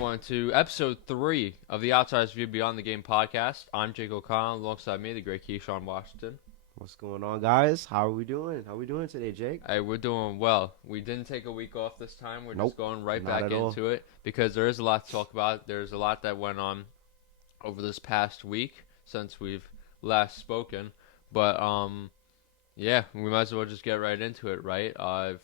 everyone, to episode 3 of the Outsider's View Beyond the Game podcast. I'm Jake O'Connell, alongside me, the great Keyshawn Washington. What's going on, guys? How are we doing? How are we doing today, Jake? Hey, we're doing well. We didn't take a week off this time. We're just Nope, going right not back at all. into it because there is a lot to talk about. There's a lot that went on over this past week since we've last spoken. But, yeah, we might as well just get right into it, right?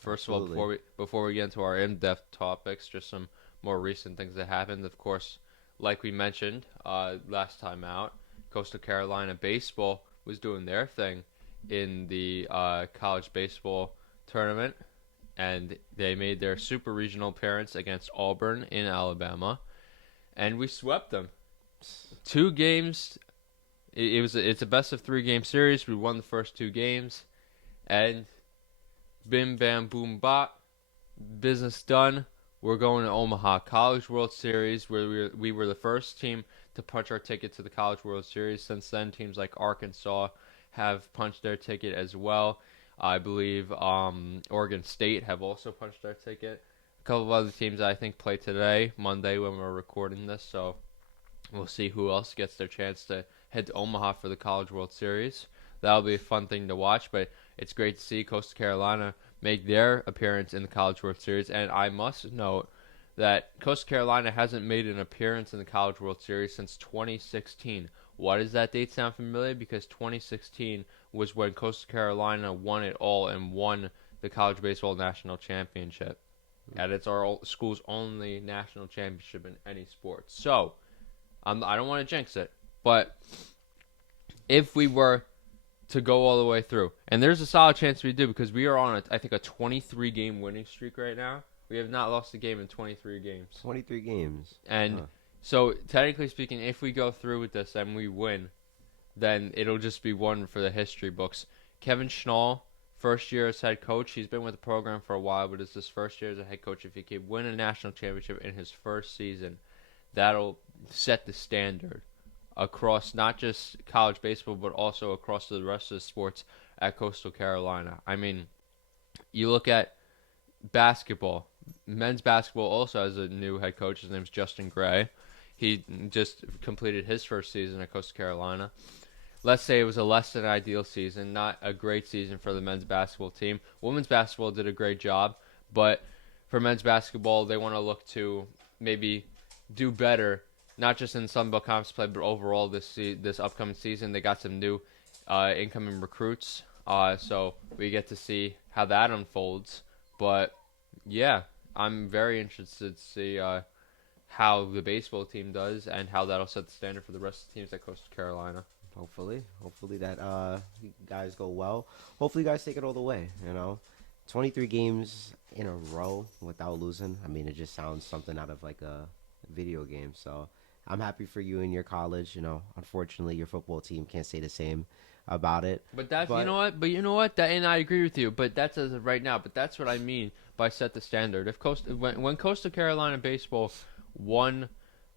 First of all, Absolutely. before we get into our in-depth topics, just some more recent things that happened. Of course, like we mentioned last time out, Coastal Carolina baseball was doing their thing in the college baseball tournament, and they made their super regional appearance against Auburn in Alabama, and we swept them. 2 games. It's a best of 3 game series. We won the first 2 games, and bim bam boom bop, business done. We're going to Omaha College World Series, where we were the first team to punch our ticket to the College World Series. Since then, teams like Arkansas have punched their ticket as well. I believe Oregon State have also punched their ticket. A couple of other teams I think play today, Monday, when we're recording this. So we'll see who else gets their chance to head to Omaha for the College World Series. That'll be a fun thing to watch, but it's great to see Coastal Carolina make their appearance in the College World Series. And I must note that Coastal Carolina hasn't made an appearance in the College World Series since 2016. Why does that date sound familiar? Because 2016 was when Coastal Carolina won it all and won the College Baseball National Championship. And it's our school's only national championship in any sport. So, I don't want to jinx it, but if we were to go all the way through, and there's a solid chance we do because we are on, I think, a 23-game winning streak right now. We have not lost a game in 23 games. 23 games. And so, technically speaking, if we go through with this and we win, then it'll just be one for the history books. Kevin Schnall, first year as head coach. He's been with the program for a while, but it's his first year as a head coach. If he can win a national championship in his first season, that'll set the standard across not just college baseball, but also across the rest of the sports at Coastal Carolina. I mean, you look at basketball. Men's basketball also has a new head coach. His name's Justin Gray. He just completed his first season at Coastal Carolina. Let's say it was a less than ideal season, not a great season for the men's basketball team. Women's basketball did a great job, but for men's basketball, they want to look to maybe do better, not just in Sun Belt Conference play, but overall this upcoming season. They got some new incoming recruits, so we get to see how that unfolds. But yeah, I'm very interested to see how the baseball team does and how that'll set the standard for the rest of the teams at Coastal Carolina. Hopefully that you guys go well. Hopefully you guys take it all the way, 23 games in a row without losing. I mean, it just sounds something out of like a video game. So I'm happy for you and your college. Unfortunately, your football team can't say the same about it. But you know what? And I agree with you. But that's as of right now. But that's what I mean by set the standard. If when Coastal Carolina baseball won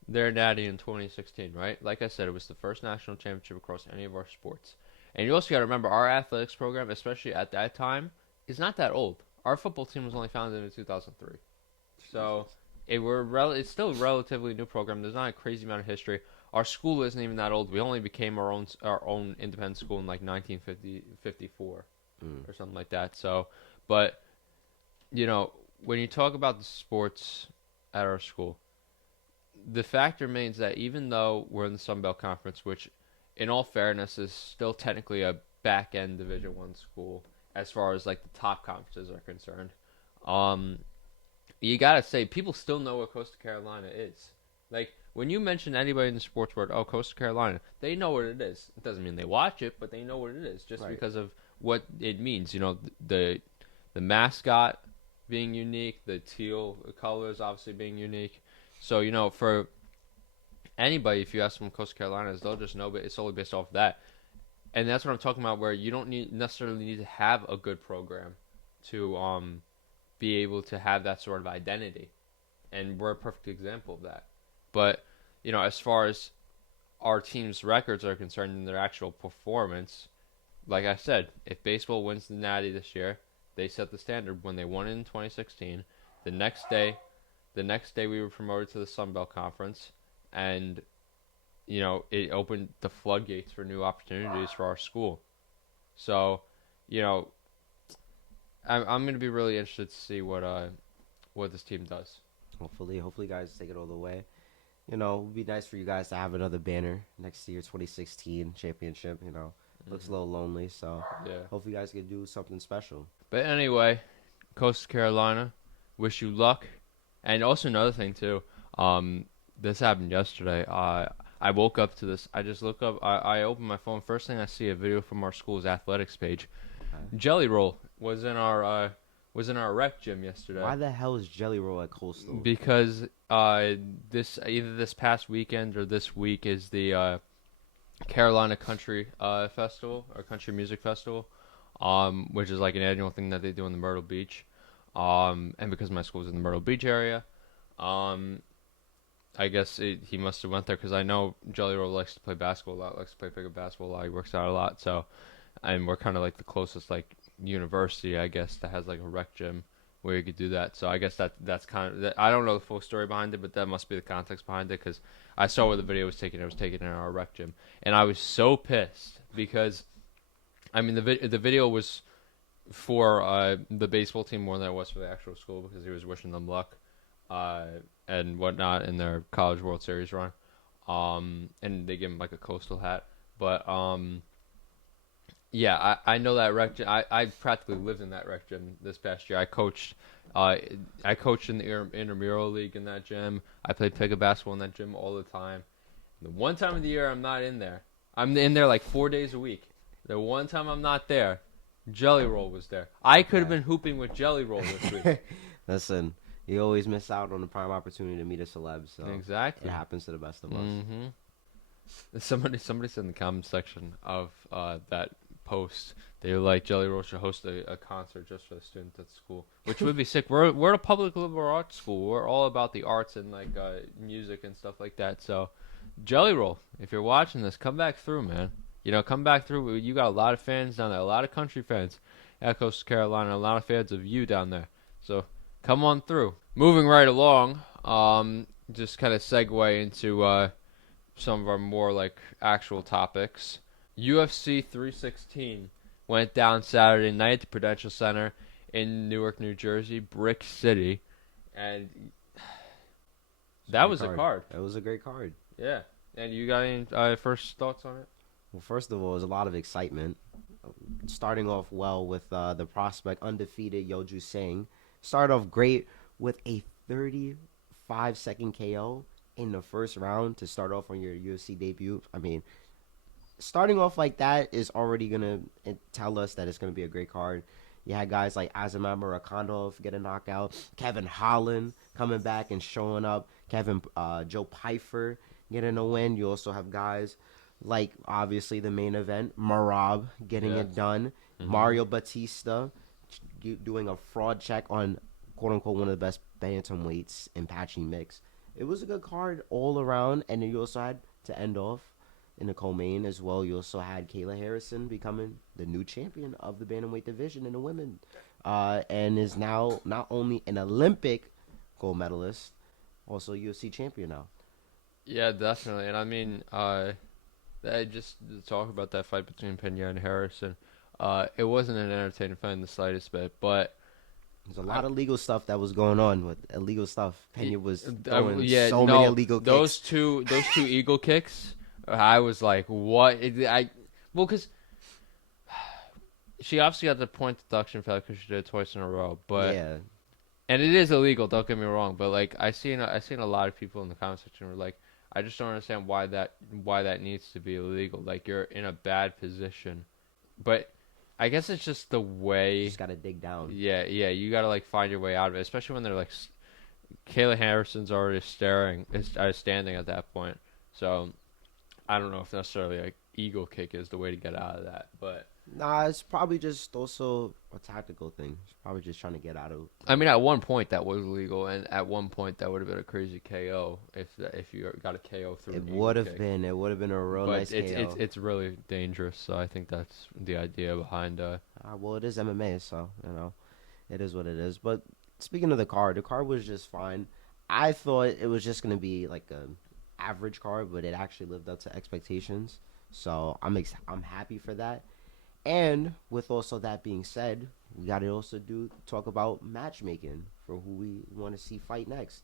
their natty in 2016, right? Like I said, it was the first national championship across any of our sports. And you also got to remember, our athletics program, especially at that time, is not that old. Our football team was only founded in 2003. So it's still a relatively new program. There's not a crazy amount of history. Our school isn't even that old. We only became our own independent school in like 1954 or something like that. So, but, when you talk about the sports at our school, the fact remains that even though we're in the Sun Belt Conference, which, in all fairness, is still technically a back-end Division I school as far as like the top conferences are concerned, you gotta say people still know what Coastal Carolina is. Like when you mention anybody in the sports world, oh, Coastal Carolina, they know what it is. It doesn't mean they watch it, but they know what it is just Right. because of what it means. The mascot being unique, the teal colors obviously being unique. So, for anybody, if you ask them Coastal Carolina, they'll just know, but it's solely based off of that. And that's what I'm talking about, where you don't necessarily need to have a good program to be able to have that sort of identity. And we're a perfect example of that. But, as far as our team's records are concerned and their actual performance, like I said, if baseball wins the Natty this year, they set the standard when they won it in 2016. The next day, The next day we were promoted to the Sun Belt Conference, and it opened the floodgates for new opportunities for our school. So, I'm going to be really interested to see what this team does. Hopefully, guys take it all the way. It would be nice for you guys to have another banner next year, 2016 championship. Looks a little lonely, so Yeah. hopefully you guys can do something special. But anyway, Coastal Carolina, wish you luck. And also another thing too, this happened yesterday. I woke up to this. I just look up. I open my phone. First thing I see a video from our school's athletics page. Jelly Roll was in our rec gym yesterday. Why the hell is Jelly Roll at Coastal? Because either this past weekend or this week is the Carolina Country Festival or Country Music Festival, which is like an annual thing that they do in the Myrtle Beach. And because my school's in the Myrtle Beach area, I guess he must have went there because I know Jelly Roll likes to play basketball a lot, likes to play pickup basketball a lot. He works out a lot, so, and we're kind of like the closest like university, I guess, that has like a rec gym where you could do that. So I guess that's kind of, I don't know the full story behind it, but that must be the context behind it because I saw where the video was taken. It was taken in our rec gym, and I was so pissed because, I mean, the video was for the baseball team more than it was for the actual school because he was wishing them luck and whatnot in their College World Series run. And they give him like a Coastal hat. But yeah, I know that rec gym. I practically lived in that rec gym this past year. I coached in the intramural league in that gym. I played pickup basketball in that gym all the time. The one time of the year I'm not in there, I'm in there like 4 days a week. The one time I'm not there, Jelly Roll was there. I could have been hooping with Jelly Roll this week. Listen, you always miss out on the prime opportunity to meet a celeb. So exactly, it happens to the best of us. Mm-hmm. Somebody said in the comment section of that post, they were like, Jelly Roll should host a concert just for the students at school, which would be sick. We're a public liberal arts school. We're all about the arts and like music and stuff like that. So, Jelly Roll, if you're watching this, come back through, man. Come back through. You got a lot of fans down there, a lot of country fans at Coastal Carolina, a lot of fans of you down there. So come on through. Moving right along, just kind of segue into some of our more like actual topics. UFC 316 went down Saturday night at the Prudential Center in Newark, New Jersey, Brick City, and that was a card. That was a great card. Yeah. And you got any first thoughts on it? Well, first of all, there's a lot of excitement. Starting off well with the prospect undefeated Yeoju Singh. Started off great with a 35-second KO in the first round to start off on your UFC debut. I mean, starting off like that is already going to tell us that it's going to be a great card. You had guys like Azamat Murakhondov get a knockout. Kevin Holland coming back and showing up. Joe Pyfer getting a win. You also have guys like, obviously, the main event, Marab getting it done. Mm-hmm. Mario Batista doing a fraud check on, quote-unquote, one of the best bantamweights in Patchy Mix. It was a good card all around. And then you also had, to end off, in the co-main as well, you also had Kayla Harrison becoming the new champion of the bantamweight division in the women. And is now not only an Olympic gold medalist, also UFC champion now. Yeah, definitely. And I mean, just to talk about that fight between Pena and Harrison, it wasn't an entertaining fight in the slightest bit, but there's a lot of legal stuff that was going on with illegal stuff. Pena was throwing many illegal kicks. Those two eagle kicks, I was like, what? Because she obviously got the point deduction for that because she did it twice in a row, but yeah. And it is illegal, don't get me wrong, but like I seen a lot of people in the comment section were like, I just don't understand why that needs to be illegal. Like, you're in a bad position. But I guess it's just the way. You just gotta dig down. Yeah, you gotta like find your way out of it, especially when they're like, Kayla Harrison's already standing at that point. So I don't know if necessarily a eagle kick is the way to get out of that, but. Nah, it's probably just also a tactical thing. It's probably just trying to get out of. I mean, at one point that was legal, and at one point that would have been a crazy KO if you got a KO through. It would have been. It would have been a real nice KO. It's really dangerous. So I think that's the idea behind. Well, it is MMA, so it is what it is. But speaking of the card was just fine. I thought it was just gonna be like a average card, but it actually lived up to expectations. So I'm happy for that. And with also that being said, we got to also do talk about matchmaking for who we want to see fight next.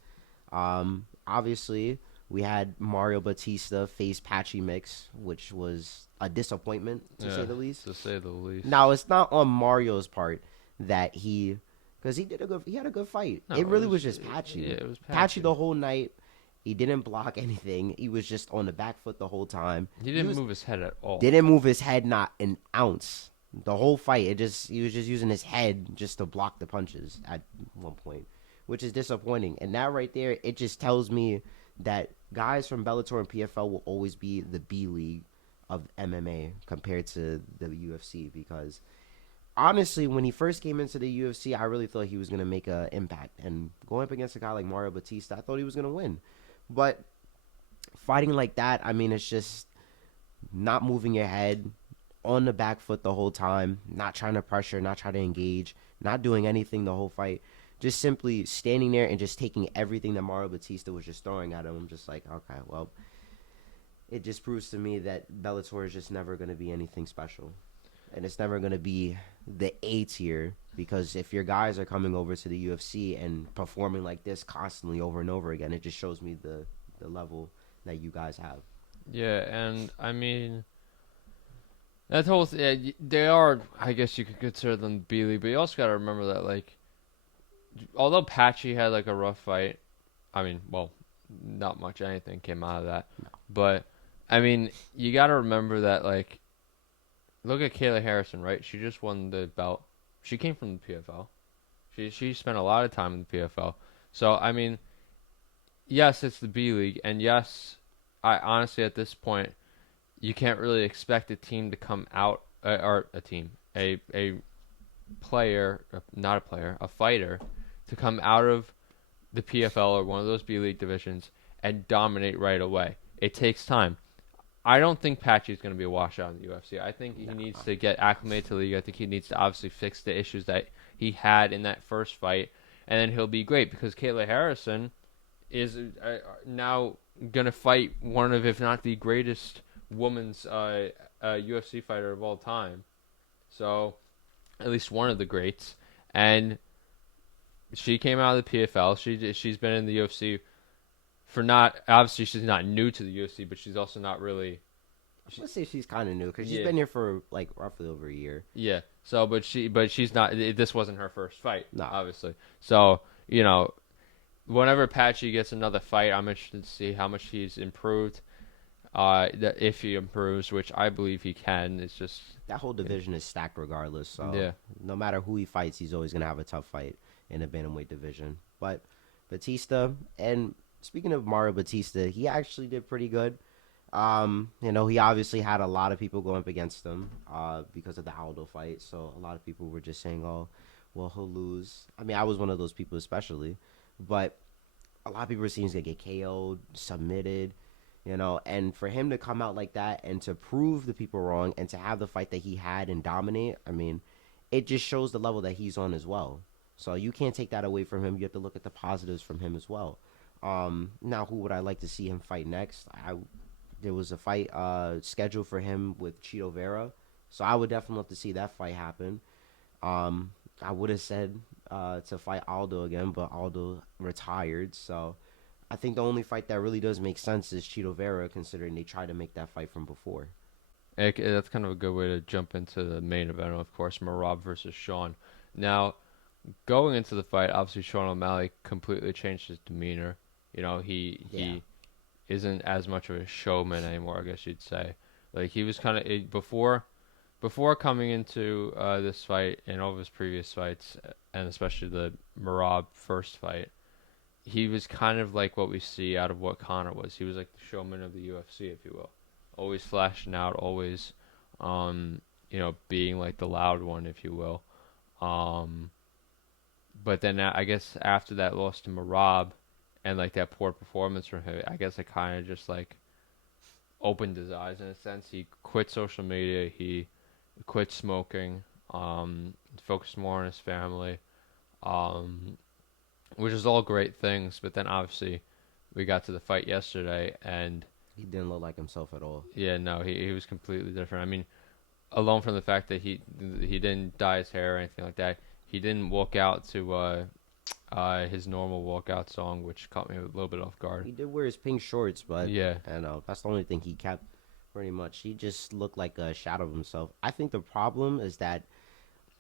Obviously, we had Mario Batista face Patchy Mix, which was a disappointment to say Yeah, the least. to say the least. Now it's not on Mario's part that because he had a good fight. No, It really was just Patchy. Yeah, it was Patchy Patchy. the whole night. He didn't block anything. He was just on the back foot the whole time. He didn't move his head at all. Didn't move his head not an ounce. The whole fight, he was just using his head just to block the punches at one point, which is disappointing. And that right there, it just tells me that guys from Bellator and PFL will always be the B league of MMA compared to the UFC, because honestly, when he first came into the UFC, I really thought he was going to make an impact. And going up against a guy like Mario Batista, I thought he was going to win. But fighting like that, I mean, it's just not moving your head, on the back foot the whole time, not trying to pressure, not trying to engage, not doing anything the whole fight. Just simply standing there and just taking everything that Mario Batista was just throwing at him. I'm just like, okay, well, it just proves to me that Bellator is just never going to be anything special. And it's never going to be the A tier, because if your guys are coming over to the UFC and performing like this constantly over and over again, it just shows me the level that you guys have. Yeah, and I mean, that whole they are, I guess you could consider them B League, but you also got to remember that, like, although Patchy had like a rough fight, I mean, well, not much anything came out of that, No. but I mean, you got to remember that, like, look at Kayla Harrison, right? She just won the belt. She came from the PFL. She spent a lot of time in the PFL. So I mean, yes, it's the B League, and yes, I honestly at this point, you can't really expect a team to come out, or a team, a player, not a player, a fighter, to come out of the PFL or one of those B League divisions and dominate right away. It takes time. I don't think Patchy's going to be a washout in the UFC. I think he needs to get acclimated to the league. I think he needs to obviously fix the issues that he had in that first fight, and then he'll be great, because Kayla Harrison is now going to fight one of, if not the greatest women's UFC fighter of all time. So, at least one of the greats. And she came out of the PFL. She's been in the UFC for not, obviously she's not new to the UFC, but she's also not really. Let's say she's kind of new, because she's been here for like roughly over a year. Yeah. So, but she's not. This wasn't her first fight, No. obviously. So, whenever Patchy gets another fight, I'm interested to see how much he's improved. If he improves, which I believe he can, it's just that whole division is stacked regardless. So yeah. No matter who he fights, he's always gonna have a tough fight in the bantamweight division. But Batista, and speaking of Mario Batista, he actually did pretty good. He obviously had a lot of people going up against him because of the Aldo fight. So a lot of people were just saying, "Oh, well, he'll lose." I mean, I was one of those people especially, but a lot of people were saying he's gonna get KO'd, submitted. And for him to come out like that and to prove the people wrong and to have the fight that he had and dominate, I mean, it just shows the level that he's on as well. So you can't take that away from him. You have to look at the positives from him as well. Now, who would I like to see him fight next? There was a fight scheduled for him with Chito Vera, so I would definitely love to see that fight happen. I would have said to fight Aldo again, but Aldo retired, so I think the only fight that really does make sense is Chito Vera, considering they tried to make that fight from before. That's kind of a good way to jump into the main event, of course, Merab versus Sean. Now, going into the fight, obviously Sean O'Malley completely changed his demeanor. He isn't as much of a showman anymore, I guess you'd say. Like, he was kind of before coming into this fight and all of his previous fights, and especially the Merab first fight, he was kind of like what we see out of what Conor was. He was like the showman of the UFC, if you will. Always flashing out, always, being like the loud one, if you will. But then I guess after that loss to Merab and like that poor performance from him, I guess it kind of just like opened his eyes in a sense. He quit social media. He quit smoking. Focused more on his family. which is all great things. But then obviously we got to the fight yesterday, and He didn't look like himself at all. yeah, no, he was completely different. I mean, alone from the fact that he didn't dye his hair or anything like that. He didn't walk out to his normal walkout song, which caught me a little bit off guard. He did wear his pink shorts, but Yeah, I don't know. That's the only thing he kept. Pretty much, he just looked like a shadow of himself. I think the problem is that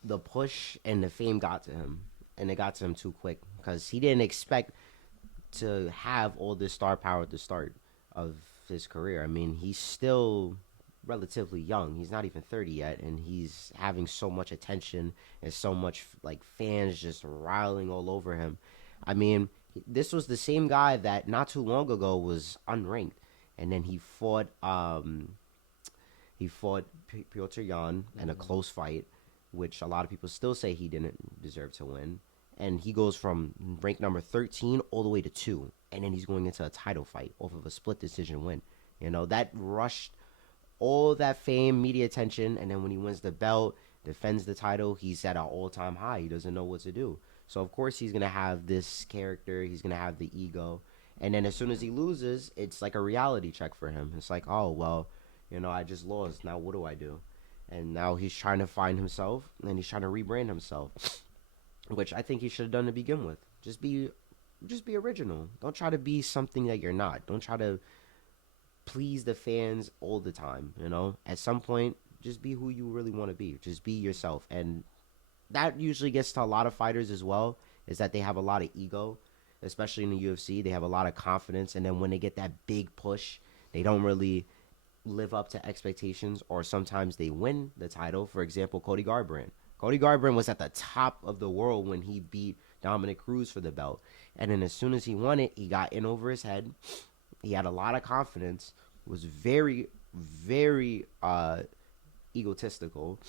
the push and the fame got to him, and it got to him too quick because he didn't expect to have all this star power at the start of his career. I mean, he's still relatively young. He's not even 30 yet, and he's having so much attention and so much like fans just riling all over him. I mean, this was the same guy that not too long ago was unranked, and then he fought Piotr Jan in a close fight, which a lot of people still say he didn't deserve to win. And he goes from rank number 13 all the way to 2. And then he's going into a title fight off of a split decision win. That rushed all that fame, media attention. And then when he wins the belt, defends the title, he's at an all-time high. He doesn't know what to do. So, of course, he's going to have this character. He's going to have the ego. And then as soon as he loses, it's like a reality check for him. It's like, oh, well, I just lost. Now what do I do? And now he's trying to find himself, and he's trying to rebrand himself, which I think he should have done to begin with. Just be original. Don't try to be something that you're not. Don't try to please the fans all the time. At some point, just be who you really want to be. Just be yourself, and that usually gets to a lot of fighters as well. Is that they have a lot of ego, especially in the UFC. They have a lot of confidence, and then when they get that big push, they don't really live up to expectations, or sometimes they win the title. For example, Cody Garbrandt. Cody Garbrandt was at the top of the world when he beat Dominic Cruz for the belt. And then as soon as he won it, he got in over his head. He had a lot of confidence, was very, very egotistical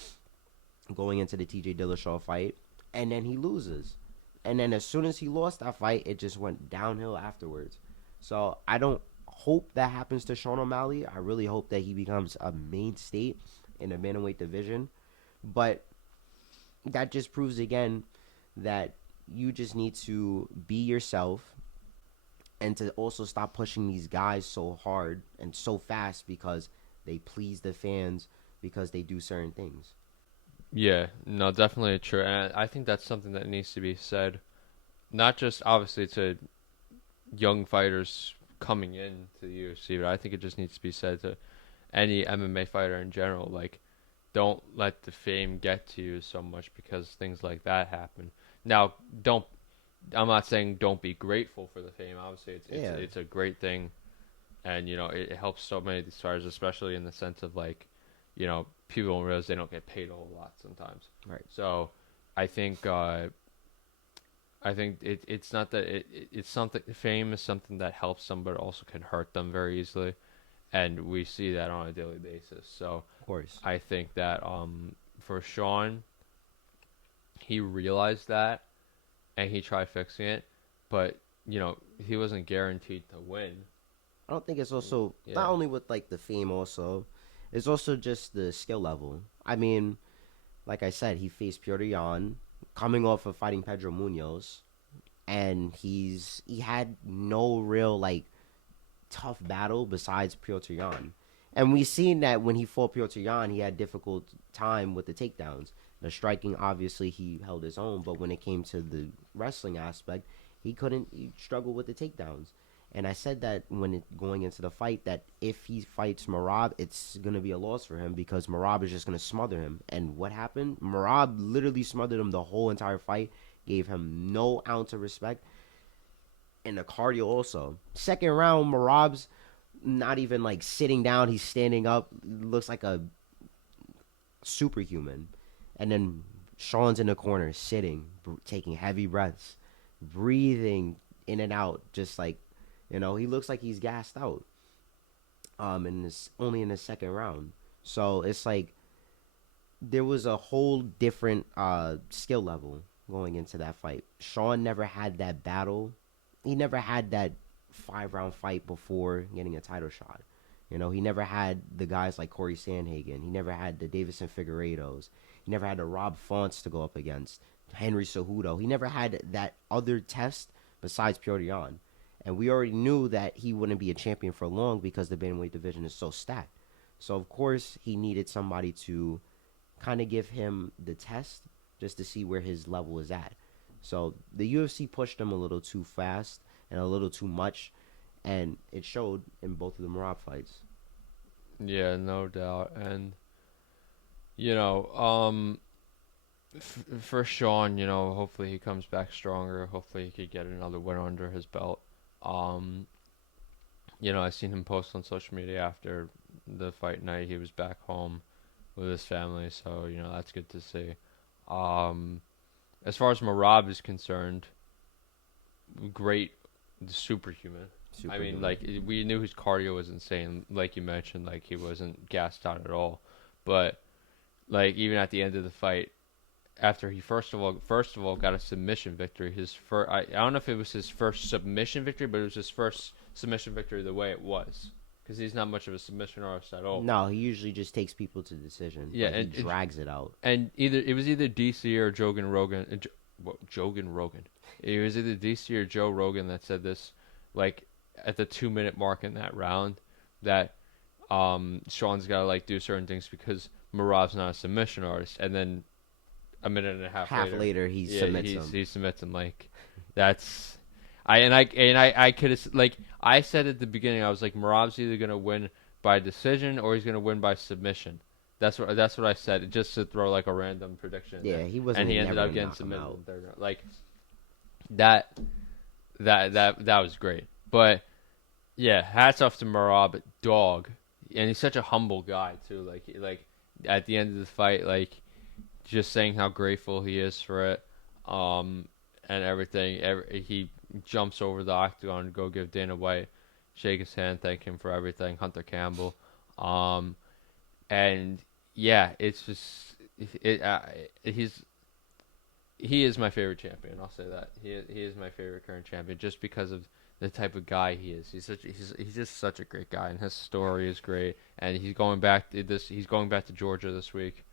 going into the TJ Dillashaw fight. And then he loses. And then as soon as he lost that fight, it just went downhill afterwards. So I don't hope that happens to Sean O'Malley. I really hope that he becomes a mainstay in the bantamweight division. But that just proves again that you just need to be yourself, and to also stop pushing these guys so hard and so fast because they please the fans, because they do certain things. yeah, no, definitely true. And I think that's something that needs to be said, not just obviously to young fighters coming into the UFC, but I think it just needs to be said to any MMA fighter in general. Like, don't let the fame get to you so much, because things like that happen. Now, don't. I'm not saying don't be grateful for the fame. Obviously, it's a great thing, and it helps so many of these fighters, especially in the sense of like, people don't realize they don't get paid a whole lot sometimes. Right. So, I think it's not that it's something. Fame is something that helps them, but it also can hurt them very easily, and we see that on a daily basis. So, Of course. I think that for Sean, he realized that, and he tried fixing it, but he wasn't guaranteed to win. I don't think it's also Yeah. not only with like the fame, also it's also just the skill level. I mean, like I said, he faced Piotr Jan coming off of fighting Pedro Munoz, and he had no real like tough battle besides Piotr Jan. And we seen that when he fought Piotr Jan, he had difficult time with the takedowns. The striking, obviously, he held his own, but when it came to the wrestling aspect, he struggled with the takedowns. And I said that going into the fight, that if he fights Merab, it's going to be a loss for him, because Merab is just going to smother him. And what happened? Merab literally smothered him the whole entire fight, gave him no ounce of respect. And the cardio also. Second round, Merab's not even like sitting down, he's standing up, looks like a superhuman. And then Sean's in the corner, sitting, taking heavy breaths, breathing in and out, just like, he looks like he's gassed out. And it's only in the second round. So it's like there was a whole different skill level going into that fight. Sean never had that battle. He never had that 5-round fight before getting a title shot. He never had the guys like Corey Sandhagen. He never had the Davison Figueiredos. He never had the Rob Fonts to go up against, Henry Cejudo. He never had that other test besides Piotr Jan. And we already knew that he wouldn't be a champion for long because the bantamweight division is so stacked. So, of course, he needed somebody to kind of give him the test just to see where his level is at. So, the UFC pushed him a little too fast and a little too much, and it showed in both of the Merab fights. Yeah, no doubt. And, for Sean, hopefully he comes back stronger. Hopefully he could get another win under his belt. Um, I seen him post on social media after the fight night. He was back home with his family, so that's good to see. Um, as far as Merab is concerned, great, superhuman. I mean, like we knew his cardio was insane. Like you mentioned, like he wasn't gassed out at all. But like even at the end of the fight, after he first of all got a submission victory. His first, I don't know if it was his first submission victory, but it was his first submission victory the way it was, because he's not much of a submission artist at all. No, he usually just takes people to decision. Yeah, and he drags it out. And it was either DC or Jogan Rogan. Jogan Rogan. It was either DC or Joe Rogan that said this, like at the 2-minute mark in that round, that Sean's got to like do certain things because Merab's not a submission artist, and then a minute and a half later he submits him. He submits him. Like that's I could have, like I said at the beginning, I was like, Merab's either gonna win by decision or he's gonna win by submission. That's what I said, just to throw like a random prediction. Yeah, he wasn't. And he ended up getting submitted in the third round. Like that was great. But yeah, hats off to Merab, dog, and he's such a humble guy too. Like at the end of the fight, like just saying how grateful he is for it, and everything. He jumps over the octagon to go give Dana White, shake his hand, thank him for everything. Hunter Campbell, and yeah, it's just he is my favorite champion. I'll say that he is my favorite current champion just because of the type of guy he is. He's just such a great guy, and his story is great. And he's going back to Georgia this week,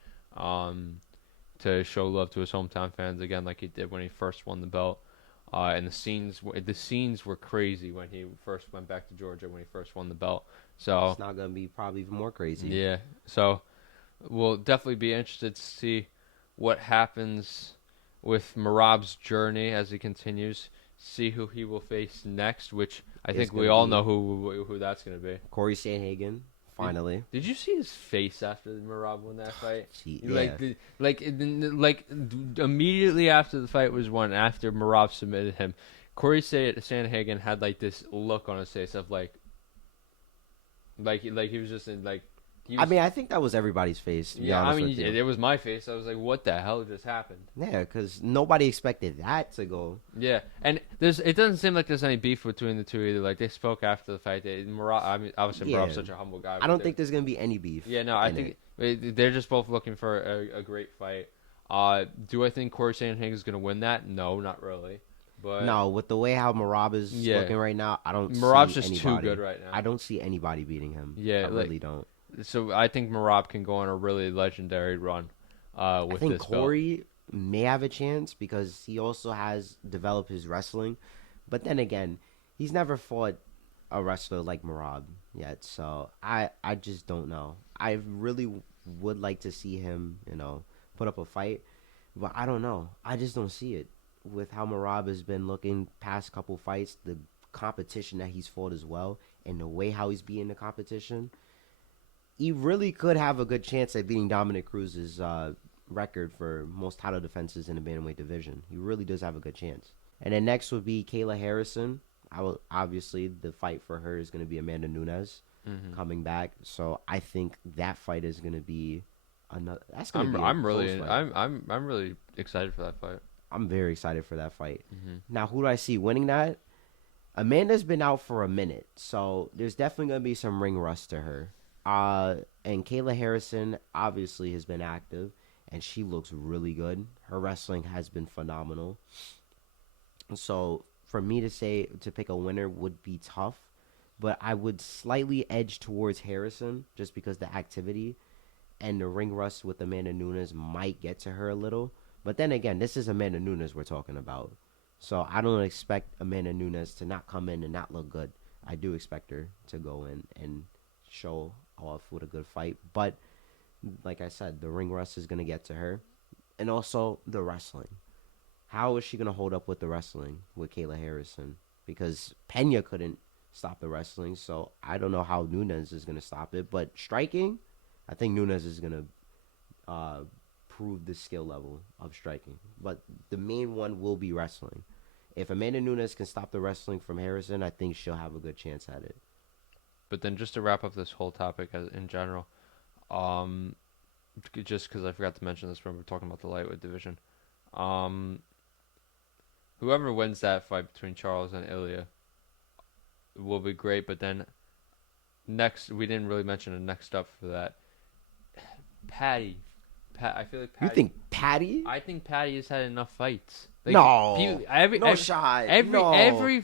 to show love to his hometown fans again, like he did when he first won the belt. And the scenes were crazy when he first went back to Georgia when he first won the belt. So it's not gonna be probably even more crazy. Yeah. So we'll definitely be interested to see what happens with Merab's journey as he continues. See who he will face next, which I think we all know who that's going to be. Corey Sandhagen, finally. Did you see his face after Merab won that fight? Yeah. Like immediately after the fight was won, after Merab submitted him, Corey Sandhagen had like this look on his face of like he was just in like. I think that was everybody's face. To be honest with you. It was my face. I was like, "What the hell just happened?" Yeah, because nobody expected that to go. Yeah, and it doesn't seem like there's any beef between the two either. Like they spoke after the fight. Obviously, Merab's such a humble guy. I don't think there's gonna be any beef. Yeah, no, I think they're just both looking for a great fight. Do I think Corey Sandhagen is gonna win that? No, not really. But no, with the way how Merab is looking right now, I don't. Merab's see just anybody. too good right now. I don't see anybody beating him. Yeah, I really don't. So I think Merab can go on a really legendary run with this belt. I think Corey may have a chance because he also has developed his wrestling. But then again, he's never fought a wrestler like Merab yet. So I just don't know. I really would like to see him, put up a fight. But I don't know. I just don't see it. With how Merab has been looking past couple fights, the competition that he's fought as well, and the way how he's beating the competition, he really could have a good chance at beating Dominic Cruz's record for most title defenses in the bantamweight division. He really does have a good chance. And then next would be Kayla Harrison. Obviously, the fight for her is going to be Amanda Nunes coming back. So I think that fight is going to be another. That's going to be. I'm really excited for that fight. I'm very excited for that fight. Mm-hmm. Now, who do I see winning that? Amanda's been out for a minute, so there's definitely going to be some ring rust to her. And Kayla Harrison obviously has been active, and she looks really good. Her wrestling has been phenomenal. So for me to pick a winner would be tough, but I would slightly edge towards Harrison just because the activity and the ring rust with Amanda Nunes might get to her a little. But then again, this is Amanda Nunes we're talking about. So I don't expect Amanda Nunes to not come in and not look good. I do expect her to go in and show off with a good fight. But like I said, the ring rust is going to get to her. And also the wrestling. How is she going to hold up with the wrestling with Kayla Harrison? Because Pena couldn't stop the wrestling. So I don't know how Nunes is going to stop it. But striking, I think Nunes is going to prove the skill level of striking. But the main one will be wrestling. If Amanda Nunes can stop the wrestling from Harrison, I think she'll have a good chance at it. But then just to wrap up this whole topic in general, just because I forgot to mention this when we were talking about the lightweight division, whoever wins that fight between Charles and Ilya will be great. But then next, we didn't really mention the next up for that. Patty. I feel like Patty. You think Patty? I think Patty has had enough fights. Like, no, every shot. Every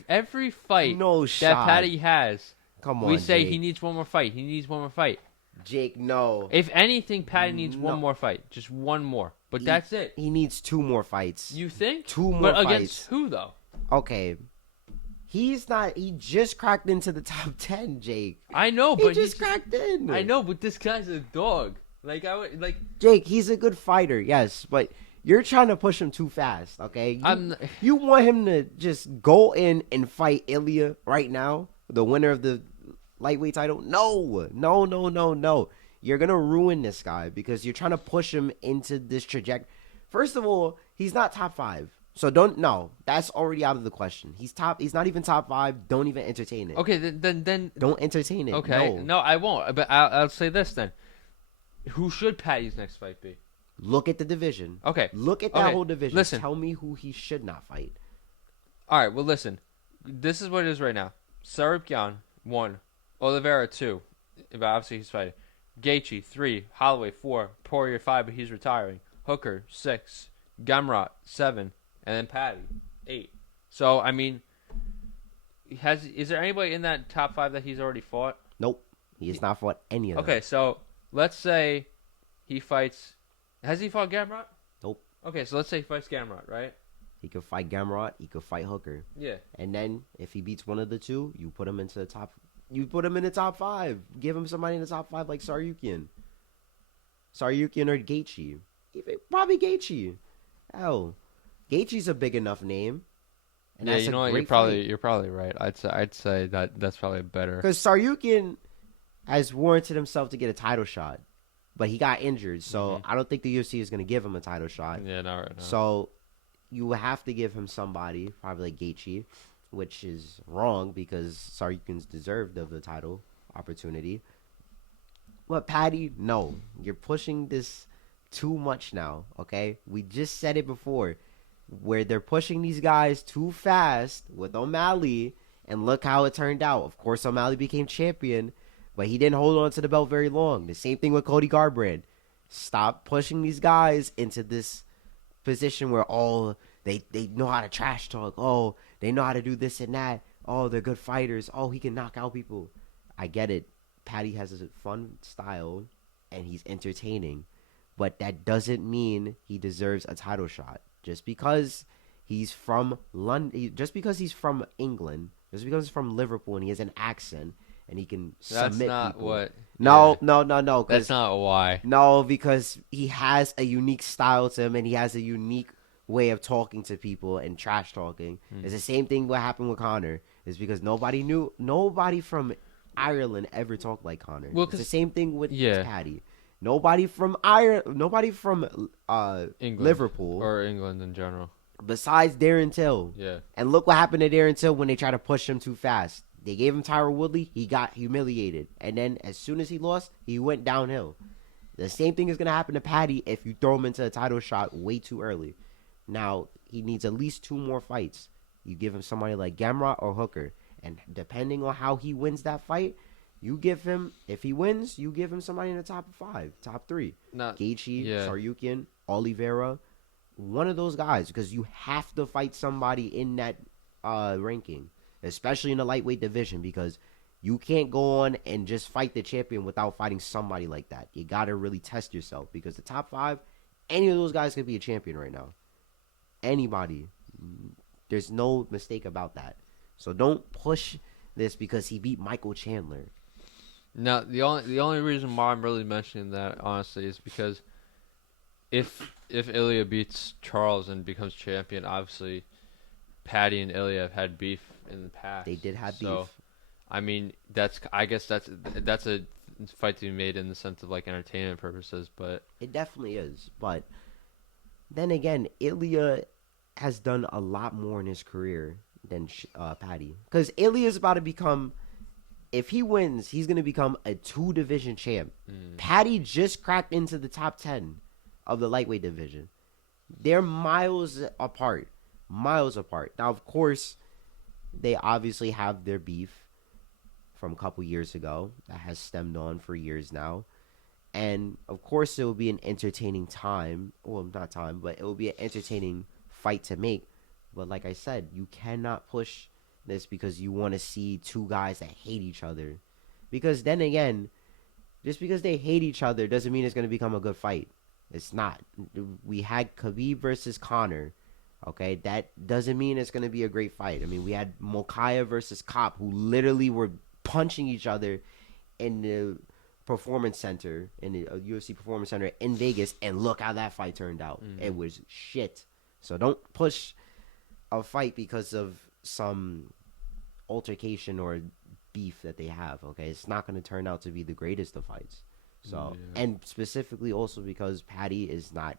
fight that Patty has, come on, we say Jake. he needs one more fight. He needs one more fight. Jake, no. If anything, Patty needs one more fight, just one more. But that's it. He needs 2 more fights. You think? 2 more but fights. But against who though? Okay, he's not. He just cracked into the top 10, Jake. I know, he but just cracked in. I know, but this guy's a dog. Jake, he's a good fighter, yes, but you're trying to push him too fast, okay? You want him to just go in and fight Ilya right now, the winner of the lightweight title? No. You're going to ruin this guy because you're trying to push him into this trajectory. First of all, he's not top 5. So that's already out of the question. He's not even top 5. Don't even entertain it. Okay, then don't entertain it. Okay. No, I won't. But I'll say this then. Who should Patty's next fight be? Look at the division. Okay. Look at that whole division. Listen. Tell me who he should not fight. All right, well, listen. This is what it is right now. Sarukyan, 1. Oliveira, 2. But obviously he's fighting. Gaethje, 3. Holloway, 4. Poirier, 5, but he's retiring. Hooker, 6. Gamrot, 7. And then Patty, 8. So, I mean, is there anybody in that top 5 that he's already fought? Nope. He has not fought any of them. Okay, so let's say he fights. Has he fought Gamrot? Nope. Okay, so let's say he fights Gamrot, right? He could fight Gamrot. He could fight Hooker. Yeah. And then if he beats one of the two, you put him into the top. You put him in the top 5. Give him somebody in the top 5 like Sarukyan or Gaethje. Probably Gaethje. Hell, Gaethje's a big enough name. And yeah, you know what? You're probably right. I'd say that's probably better. Because Sarukyan has warranted himself to get a title shot, but he got injured, so I don't think the UFC is going to give him a title shot. Yeah, not right now. So you have to give him somebody, probably like Gaethje, which is wrong because Sarukyan's deserved of the title opportunity. But Patty, no, you're pushing this too much now. Okay, we just said it before, where they're pushing these guys too fast with O'Malley, and look how it turned out. Of course, O'Malley became champion. But he didn't hold on to the belt very long. The same thing with Cody Garbrandt. Stop pushing these guys into this position where, they know how to trash talk. Oh, they know how to do this and that. Oh, they're good fighters. Oh, he can knock out people. I get it. Patty has a fun style, and he's entertaining. But that doesn't mean he deserves a title shot. Just because he's from London, just because he's from England, just because he's from Liverpool and he has an accent, and he can submit people. That's not what... No. That's not why. No, because he has a unique style to him, and he has a unique way of talking to people and trash talking. It's the same thing what happened with Conor. It's because nobody from Ireland ever talked like Conor. Well, it's the same thing with Patty. Nobody from England, Liverpool. Or England in general. Besides Darren Till. Yeah. And look what happened to Darren Till when they tried to push him too fast. They gave him Tyron Woodley. He got humiliated. And then as soon as he lost, he went downhill. The same thing is going to happen to Patty if you throw him into a title shot way too early. Now, he needs at least 2 more fights. You give him somebody like Gamrot or Hooker. And depending on how he wins that fight, if he wins, you give him somebody in the top 5, top 3. Gaethje, Sarukyan, Oliveira. One of those guys, because you have to fight somebody in that ranking. Especially in the lightweight division, because you can't go on and just fight the champion without fighting somebody like that. You got to really test yourself, because the top 5, any of those guys could be a champion right now. Anybody. There's no mistake about that. So don't push this because he beat Michael Chandler. Now, the only reason why I'm really mentioning that, honestly, is because if Ilya beats Charles and becomes champion, obviously Patty and Ilya have had beef in the past. They did have so, beef. I mean, I guess that's a fight to be made in the sense of like entertainment purposes, but It definitely is. But then again, Ilya has done a lot more in his career than Patty. Because Ilya is about to become, if he wins, he's going to become a 2-division champ. Patty just cracked into the top 10 of the lightweight division. They're miles apart. Miles apart. Now, of course, they obviously have their beef from a couple years ago that has stemmed on for years now. And, of course, it will be an entertaining time. Well, not time, but it will be an entertaining fight to make. But like I said, you cannot push this because you want to see two guys that hate each other. Because then again, just because they hate each other doesn't mean it's going to become a good fight. It's not. We had Khabib versus Conor. Okay, that doesn't mean it's going to be a great fight. I mean, we had Mokaya versus Kopp, who literally were punching each other in the performance center, in the UFC performance center in Vegas, and look how that fight turned out. It was shit. So don't push a fight because of some altercation or beef that they have. Okay, it's not going to turn out to be the greatest of fights. So and specifically also because Patty is not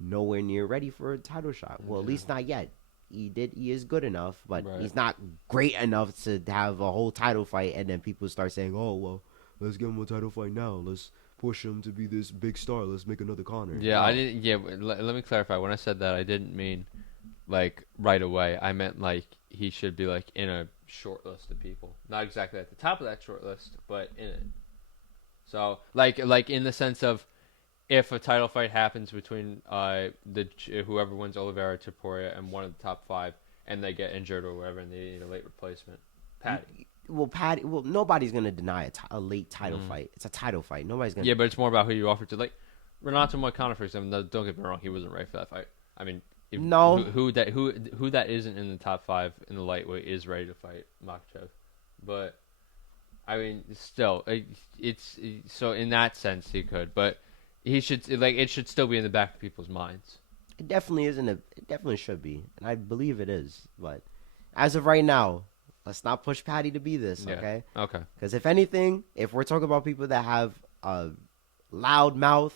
nowhere near ready for a title shot. Well, at least not yet. He is good enough, but he's not great enough to have a whole title fight, and then people start saying, "Oh, well, let's give him a title fight now. Let's push him to be this big star. Let's make another Conor." Yeah, I didn't. Yeah, let me clarify. When I said that, I didn't mean like right away. I meant like he should be like in a short list of people, not exactly at the top of that short list, but in it. So like in the sense of, if a title fight happens between whoever wins Oliveira Topuria and one of the top 5, and they get injured or whatever, and they need a late replacement, Patty. Well, nobody's gonna deny a late title fight. It's a title fight. Nobody's gonna. Yeah, but it's more about who you offer to. Like Renato Moicano, for example. No, don't get me wrong, he wasn't right for that fight. I mean, who that isn't in the top 5 in the lightweight is ready to fight Makhachev, but I mean, still, it's so in that sense he could, but. He should it should still be in the back of people's minds. It definitely isn't. It definitely should be, and I believe it is. But as of right now, let's not push Patty to be this. Okay. Okay. Because if anything, if we're talking about people that have a loud mouth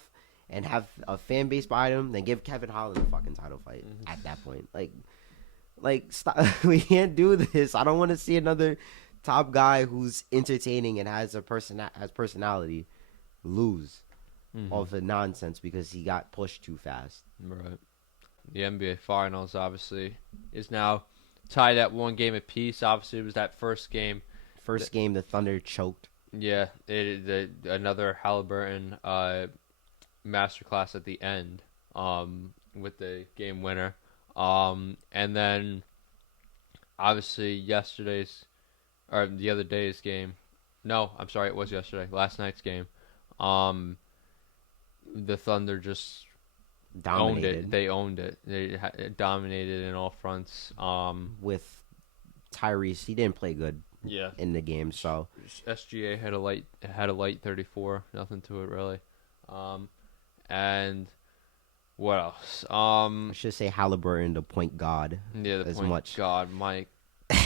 and have a fan base behind them, then give Kevin Holland a fucking title fight at that point. Like stop. We can't do this. I don't want to see another top guy who's entertaining and has personality lose. All the nonsense because he got pushed too fast. Right. The NBA Finals obviously is now tied at 1 game apiece. Obviously, it was that first game. Game, the Thunder choked. Yeah, another Halliburton masterclass at the end with the game winner. And then obviously the other day's game. No, I'm sorry, it was yesterday. Last night's game. The Thunder just owned it. They owned it. They dominated in all fronts. With Tyrese, he didn't play good. Yeah. In the game, so SGA had a light 34. Nothing to it really. And what else? I should say Halliburton, the point god. Yeah, the point god. My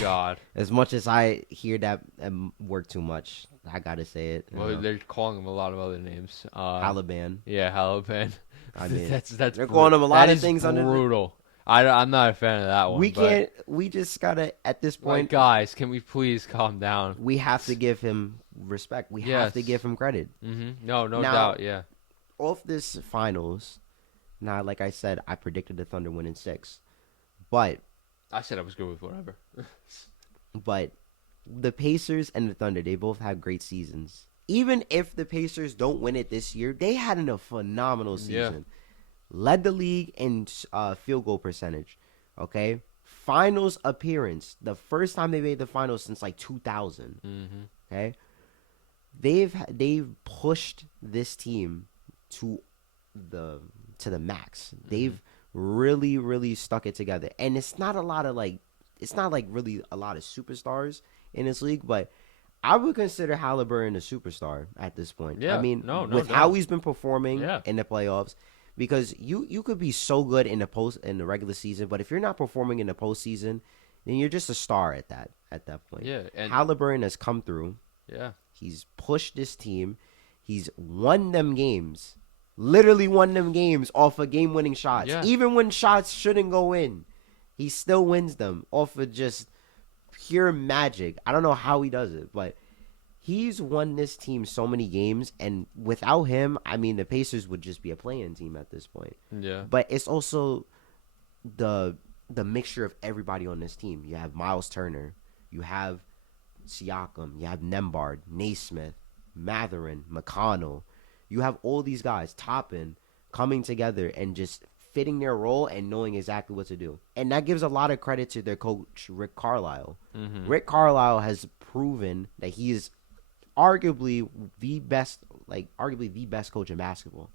God. As much as I hear that and work too much, I gotta say it. Well, they're calling him a lot of other names. Haliban. Yeah, Haliban. I mean, that's they're calling him a lot of things. Brutal. I'm not a fan of that one. We can't. We just gotta at this point. Like, guys, can we please calm down? We have to give him respect. We have to give him credit. No doubt. Yeah. Off this finals, now like I said, I predicted the Thunder winning 6, but I said I was good with whatever. But the Pacers and the Thunder, they both had great seasons. Even if the Pacers don't win it this year, they had a phenomenal season. Yeah. Led the league in field goal percentage. Okay, finals appearance. The first time they made the finals since like 2000. Okay, they've pushed this team to the max. They've really, really stuck it together. And it's not really a lot of superstars in this league, but I would consider Halliburton a superstar at this point. I Yeah, mean, no with how doubt. he's been performing Yeah, in the playoffs, because you could be so good in the regular season, but if you're not performing in the postseason, then you're just a star at that point. yeah, and Halliburton has come through. yeah, He's pushed this team. He's won them games. Literally won them games off of game-winning shots. yeah, Even when shots shouldn't go in, he still wins them off of just pure magic. I don't know how he does it, but he's won this team so many games, and without him, I mean, the Pacers would just be a play-in team at this point. yeah, But it's also the mixture of everybody on this team. You have Miles Turner, you have Siakam, you have Nembhard, Naismith, Matherin, McConnell. You have all these guys, Toppin, coming together and just fitting their role and knowing exactly what to do. And that gives a lot of credit to their coach, Rick Carlisle. mm-hmm. Rick Carlisle has proven that he is arguably the best coach in basketball.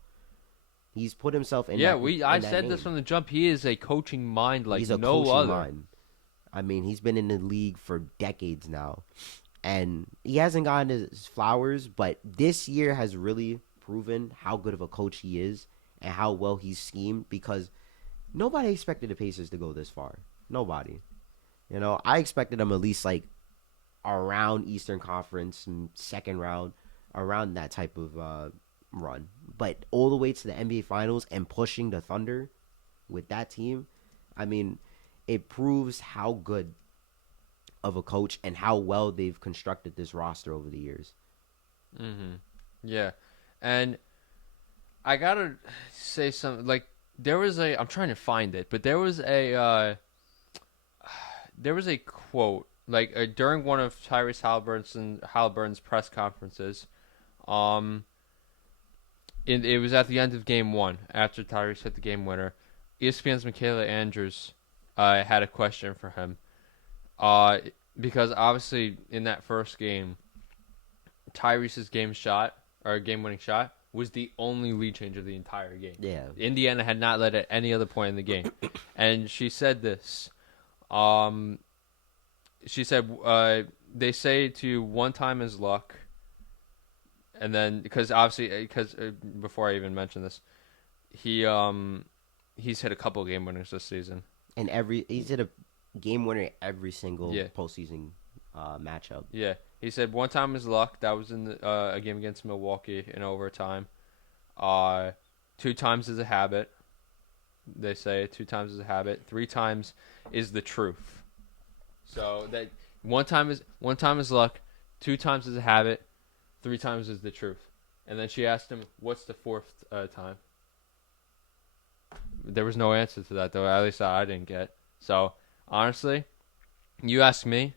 He's put himself in Yeah. I in that said this name. from the jump. He is a coaching mind like He's a no coaching other. mind. I mean, he's been in the league for decades now. And he hasn't gotten his flowers, but this year has really proven how good of a coach he is and how well he's schemed, because nobody expected the Pacers to go this far. Nobody. I expected them at least like around Eastern Conference and second round, around that type of run. But all the way to the NBA Finals and pushing the Thunder with that team, I mean, it proves how good of a coach and how well they've constructed this roster over the years. Mm-hmm. Yeah, and I gotta say something. Like there was I'm trying to find it, but there was a quote like during one of Tyrese Halliburton's press conferences. Um, it was at the end of Game 1 after Tyrese hit the game winner. ESPN's Michaela Andrews had a question for him. Because obviously in that first game, Tyrese's game-winning shot was the only lead change of the entire game. Yeah. Indiana had not led at any other point in the game. And she said this. She said, they say to one time is luck. And then, because before I even mention this, he's hit a couple game winners this season. And he's hit a game winner every single Yeah. postseason matchup. Yeah, he said one time is luck. That was in a game against Milwaukee in overtime. 2 times is a habit. They say 2 times is a habit. 3 times is the truth. So that one time is luck. 2 times is a habit. 3 times is the truth. And then she asked him, "What's the 4th time?" There was no answer to that, though. At least I didn't get. So honestly, you ask me.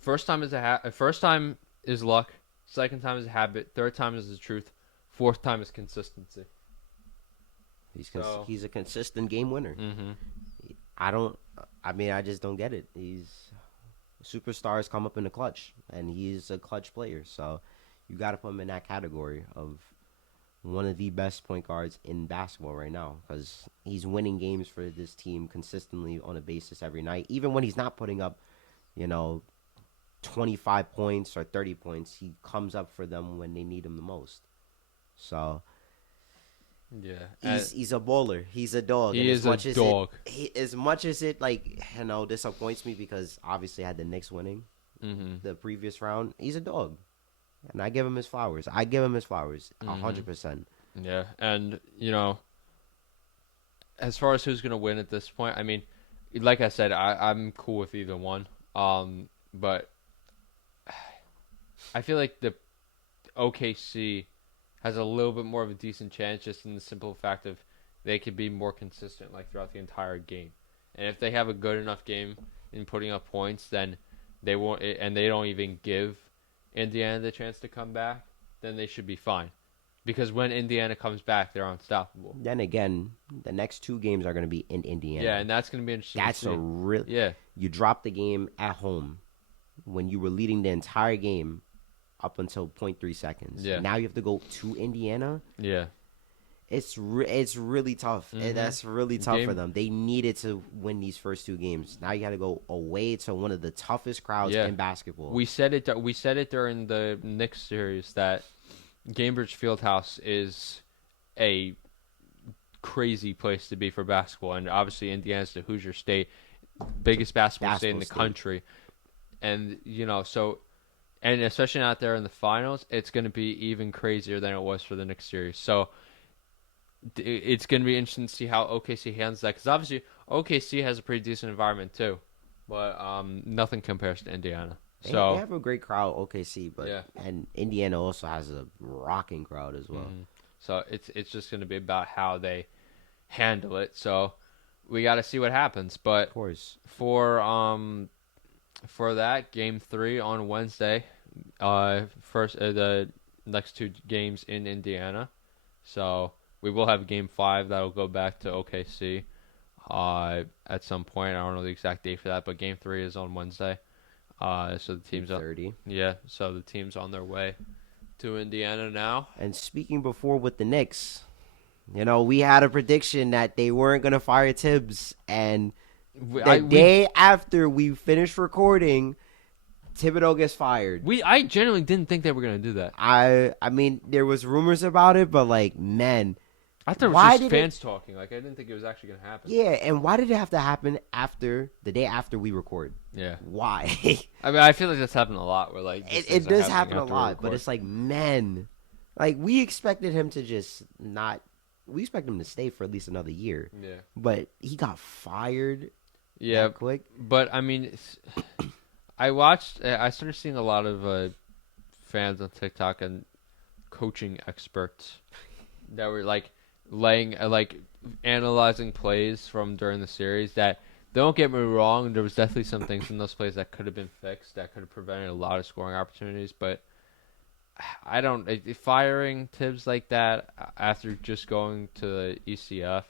First time is luck. Second time is a habit. Third time is the truth. 4th time is consistency. He's a consistent game winner. Mm-hmm. I just don't get it. Superstars come up in the clutch, and he's a clutch player. So you got to put him in that category of one of the best point guards in basketball right now, because he's winning games for this team consistently on a basis every night. Even when he's not putting up, 25 points or 30 points, he comes up for them when they need him the most. So Yeah, he's a baller. He's a dog. He is a dog. As much as it disappoints me, because obviously I had the Knicks winning the previous round. He's a dog, and I give him his flowers. 100%. Yeah, and as far as who's gonna win at this point, I mean, like I said, I'm cool with either one. But I feel like the OKC has a little bit more of a decent chance, just in the simple fact of they could be more consistent like throughout the entire game. And if they have a good enough game in putting up points, then they won't, and they don't even give Indiana the chance to come back, then they should be fine. Because when Indiana comes back, they're unstoppable. Then again, the next 2 games are going to be in Indiana. Yeah, and that's going to be interesting. That's a real. Yeah. You dropped the game at home when you were leading the entire game up until 0.3 seconds. Yeah. Now you have to go to Indiana. Yeah. It's really tough. Mhm. That's really tough for Game, them. They needed to win these first 2 games. Now you got to go away to one of the toughest crowds yeah. in basketball. We said it. We said it during the Knicks series that Gainbridge Fieldhouse is a crazy place to be for basketball, and obviously Indiana's the Hoosier State, biggest basketball state in the country, and and especially out there in the finals, it's going to be even crazier than it was for the Knicks series. So it's going to be interesting to see how OKC handles that, because obviously OKC has a pretty decent environment too, but nothing compares to Indiana. They So have a great crowd, OKC, but yeah. and Indiana also has a rocking crowd as well. So it's just going to be about how they handle it. So we got to see what happens. But Of course, for that Game 3 on Wednesday, the next 2 games in Indiana. So we will have Game 5 that'll go back to OKC at some point. I don't know the exact date for that, but Game 3 is on Wednesday. So the team's 30. So the team's on their way to Indiana now. And speaking before with the Knicks, we had a prediction that they weren't gonna fire Tibbs, and the day after we finished recording, Thibodeau gets fired. I genuinely didn't think they were gonna do that. I mean, there was rumors about it, but man. I thought it was just fans talking. I didn't think it was actually going to happen. Yeah, and why did it have to happen the day after we record? Yeah. Why? I mean, I feel like that's happened a lot. Where it does happen a lot, but it's we expected him to just not. We expect him to stay for at least another year. Yeah. But he got fired. Yeah. Quick. But I mean, I started seeing a lot of fans on TikTok and coaching experts that were analyzing plays from during the series. That, don't get me wrong, there was definitely some things in those plays that could have been fixed, that could have prevented a lot of scoring opportunities, but firing Tibbs like that after just going to the ECF,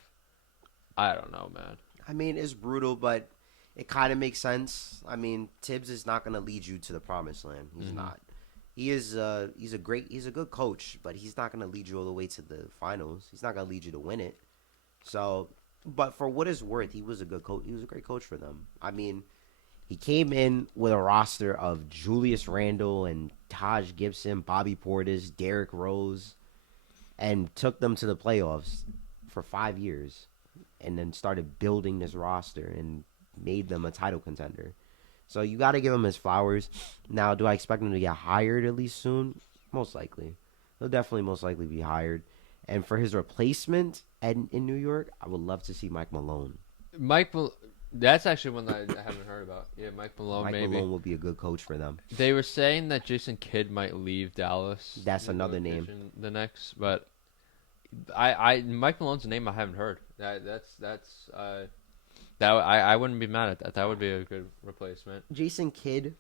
I don't know, man. I mean, it's brutal, but it kind of makes sense. I mean, Tibbs is not going to lead you to the promised land. He's not. He's a good coach, but he's not going to lead you all the way to the finals. He's not going to lead you to win it. So, but for what it's worth, he was a good coach. He was a great coach for them. I mean, he came in with a roster of Julius Randle and Taj Gibson, Bobby Portis, Derrick Rose, and took them to the playoffs for 5 years, and then started building this roster and made them a title contender. So you got to give him his flowers. Now, do I expect him to get hired at least soon? Most likely. He'll definitely most likely be hired. And for his replacement in New York, I would love to see Mike Malone. That's actually one that I haven't heard about. Yeah, Mike Malone maybe. Mike Malone will be a good coach for them. They were saying that Jason Kidd might leave Dallas. That's another name. The next, but Mike Malone's a name I haven't heard. I wouldn't be mad at that. That would be a good replacement. Jason Kidd,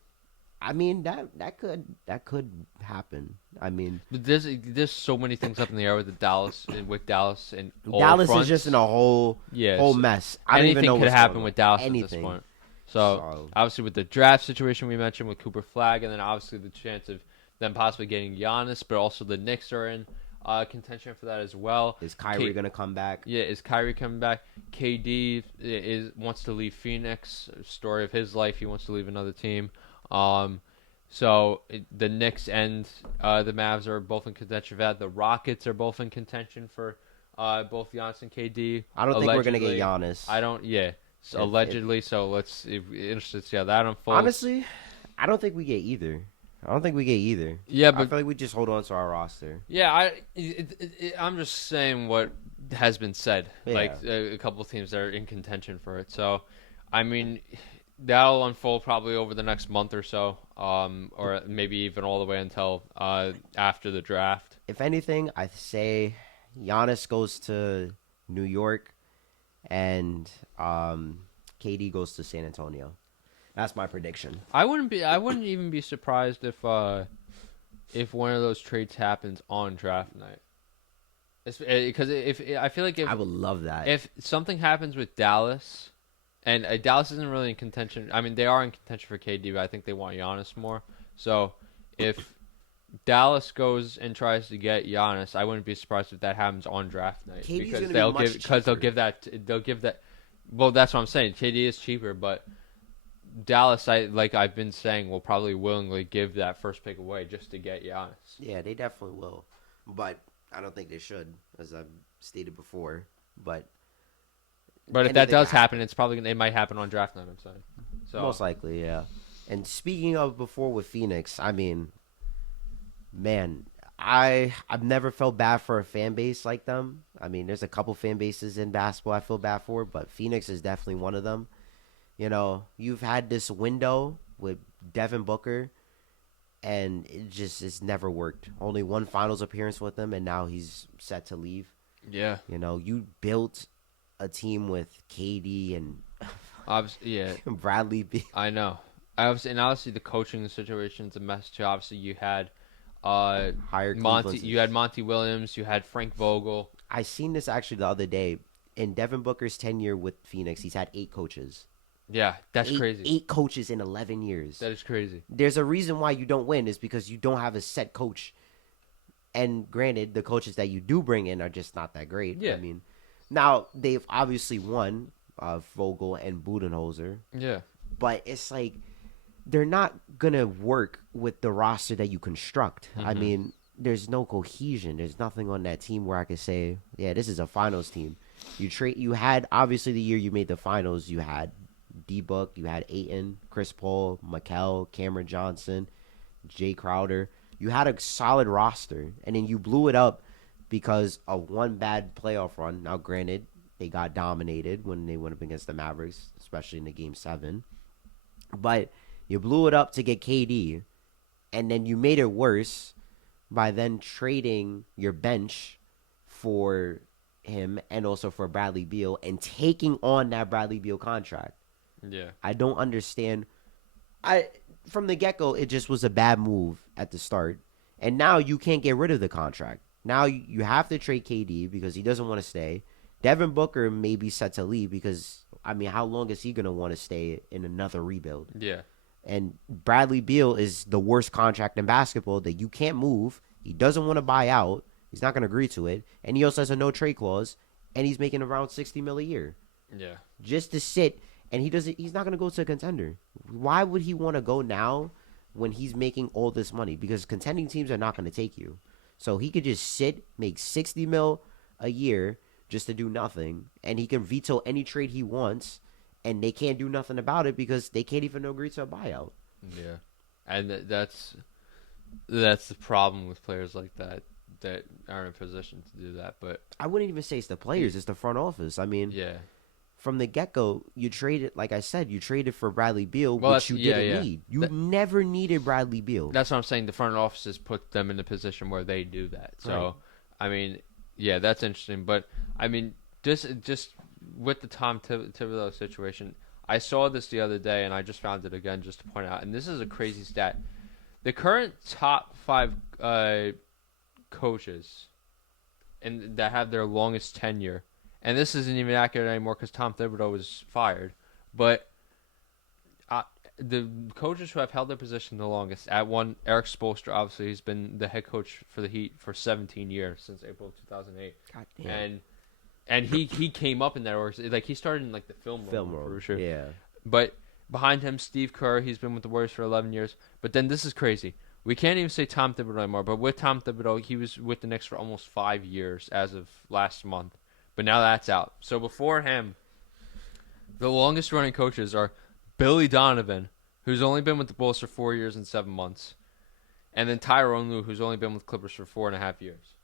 I mean that could happen. I mean, but there's so many things up in the air with Dallas and Dallas is just in a whole mess. I don't even know anything could happen with Dallas anything. At this point. So obviously with the draft situation we mentioned with Cooper Flagg, and then obviously the chance of them possibly getting Giannis, but also the Knicks are in contention for that as well. Is Kyrie going to come back? Yeah, is Kyrie coming back? KD wants to leave Phoenix. Story of his life. He wants to leave another team. So the Knicks and the Mavs are both in contention for that. The Rockets are both in contention for both Giannis and KD. I don't think we're going to get Giannis. I don't. Yeah. So allegedly. So let's interested to see how that unfolds. Honestly, I don't think we get either. Yeah, but I feel like we just hold on to our roster. Yeah, I'm just saying what has been said. Yeah. Like a couple of teams that are in contention for it. So, I mean, that'll unfold probably over the next month or so, or maybe even all the way until after the draft. If anything, I say Giannis goes to New York, and KD goes to San Antonio. That's my prediction. I wouldn't even be surprised if one of those trades happens on draft night. Because I feel like I would love that. If something happens with Dallas, and Dallas isn't really in contention. I mean, they are in contention for KD, but I think they want Giannis more. So if Dallas goes and tries to get Giannis, I wouldn't be surprised if that happens on draft night KD's because gonna be they'll much give because they'll cheaper. give that. Well, that's what I'm saying. KD is cheaper, but Dallas, I've been saying, will probably willingly give that first pick away just to get Giannis. Yeah, they definitely will, but I don't think they should, as I've stated before. But But if that anything does can happen, it might happen on draft night. I'm saying. So Most likely, yeah. And speaking of before with Phoenix, I mean, man, I've never felt bad for a fan base like them. I mean, there's a couple fan bases in basketball I feel bad for, but Phoenix is definitely one of them. You know, you've had this window with Devin Booker, and it's never worked. Only one finals appearance with him, and now he's set to leave. yeah, You know, you built a team with KD and obviously, yeah, Bradley. I know. Obviously the coaching situation's a mess too. Obviously, you had Hired Monty. Cleveland's. You had Monty Williams. You had Frank Vogel. I seen this actually the other day. In Devin Booker's tenure with Phoenix, he's had 8 coaches. Yeah, that's crazy. 8 coaches in 11 years. That is crazy. There's a reason why you don't win is because you don't have a set coach. And granted, the coaches that you do bring in are just not that great. Yeah. I mean, now they've obviously won Vogel and Budenholzer, Yeah, but it's like they're not gonna work with the roster that you construct. I Mhm. mean, there's no cohesion. There's nothing on that team where I could say, yeah, this is a finals team. You had obviously the year you made the finals, you had D-Book, you had Ayton, Chris Paul, Mikel, Cameron Johnson, Jay Crowder. You had a solid roster, and then you blew it up because of one bad playoff run. Now, granted, they got dominated when they went up against the Mavericks, especially in the Game 7. But you blew it up to get KD, and then you made it worse by then trading your bench for him and also for Bradley Beal and taking on that Bradley Beal contract. yeah, I don't understand. From the get-go, it just was a bad move at the start. And now you can't get rid of the contract. Now you have to trade KD because he doesn't want to stay. Devin Booker may be set to leave because, I mean, how long is he going to want to stay in another rebuild? yeah, And Bradley Beal is the worst contract in basketball that you can't move. He doesn't want to buy out. He's not going to agree to it. And he also has a no-trade clause. And he's making around $60 million a year. yeah. Just to sit, and he's not going to go to a contender. Why would he want to go now when he's making all this money? Because contending teams are not going to take you. So he could just sit, make $60 million a year just to do nothing, and he can veto any trade he wants, and they can't do nothing about it because they can't even agree to a buyout. Yeah, and that's the problem with players like that are in a position to do that. But I wouldn't even say it's the players, it's the front office. I mean, yeah, from the get-go, you traded, like I said, you traded for Bradley Beal, Well, which you didn't yeah. need. You never needed Bradley Beal. that's what I'm saying. The front offices put them in a position where they do that. So, Right. I mean, yeah, that's interesting. But I mean, just with the Tom Thibodeau situation, I saw this the other day, and I just found it again just to point out. And this is a crazy stat. The current top 5 coaches and that have their longest tenure, and this isn't even accurate anymore because Tom Thibodeau was fired, but the coaches who have held their position the longest, at one, Eric Spoelstra, obviously, he's been the head coach for the Heat for 17 years, since April of 2008. God damn. And he came up in that organization. Like, he started in, like, the film Film room, room, for sure. yeah. But behind him, Steve Kerr, he's been with the Warriors for 11 years. But then this is crazy. We can't even say Tom Thibodeau anymore, but with Tom Thibodeau, he was with the Knicks for almost 5 years as of last month. But now that's out. So before him, the longest running coaches are Billy Donovan, who's only been with the Bulls for 4 years and 7 months, and then Tyrone Lue, who's only been with Clippers for 4.5 years.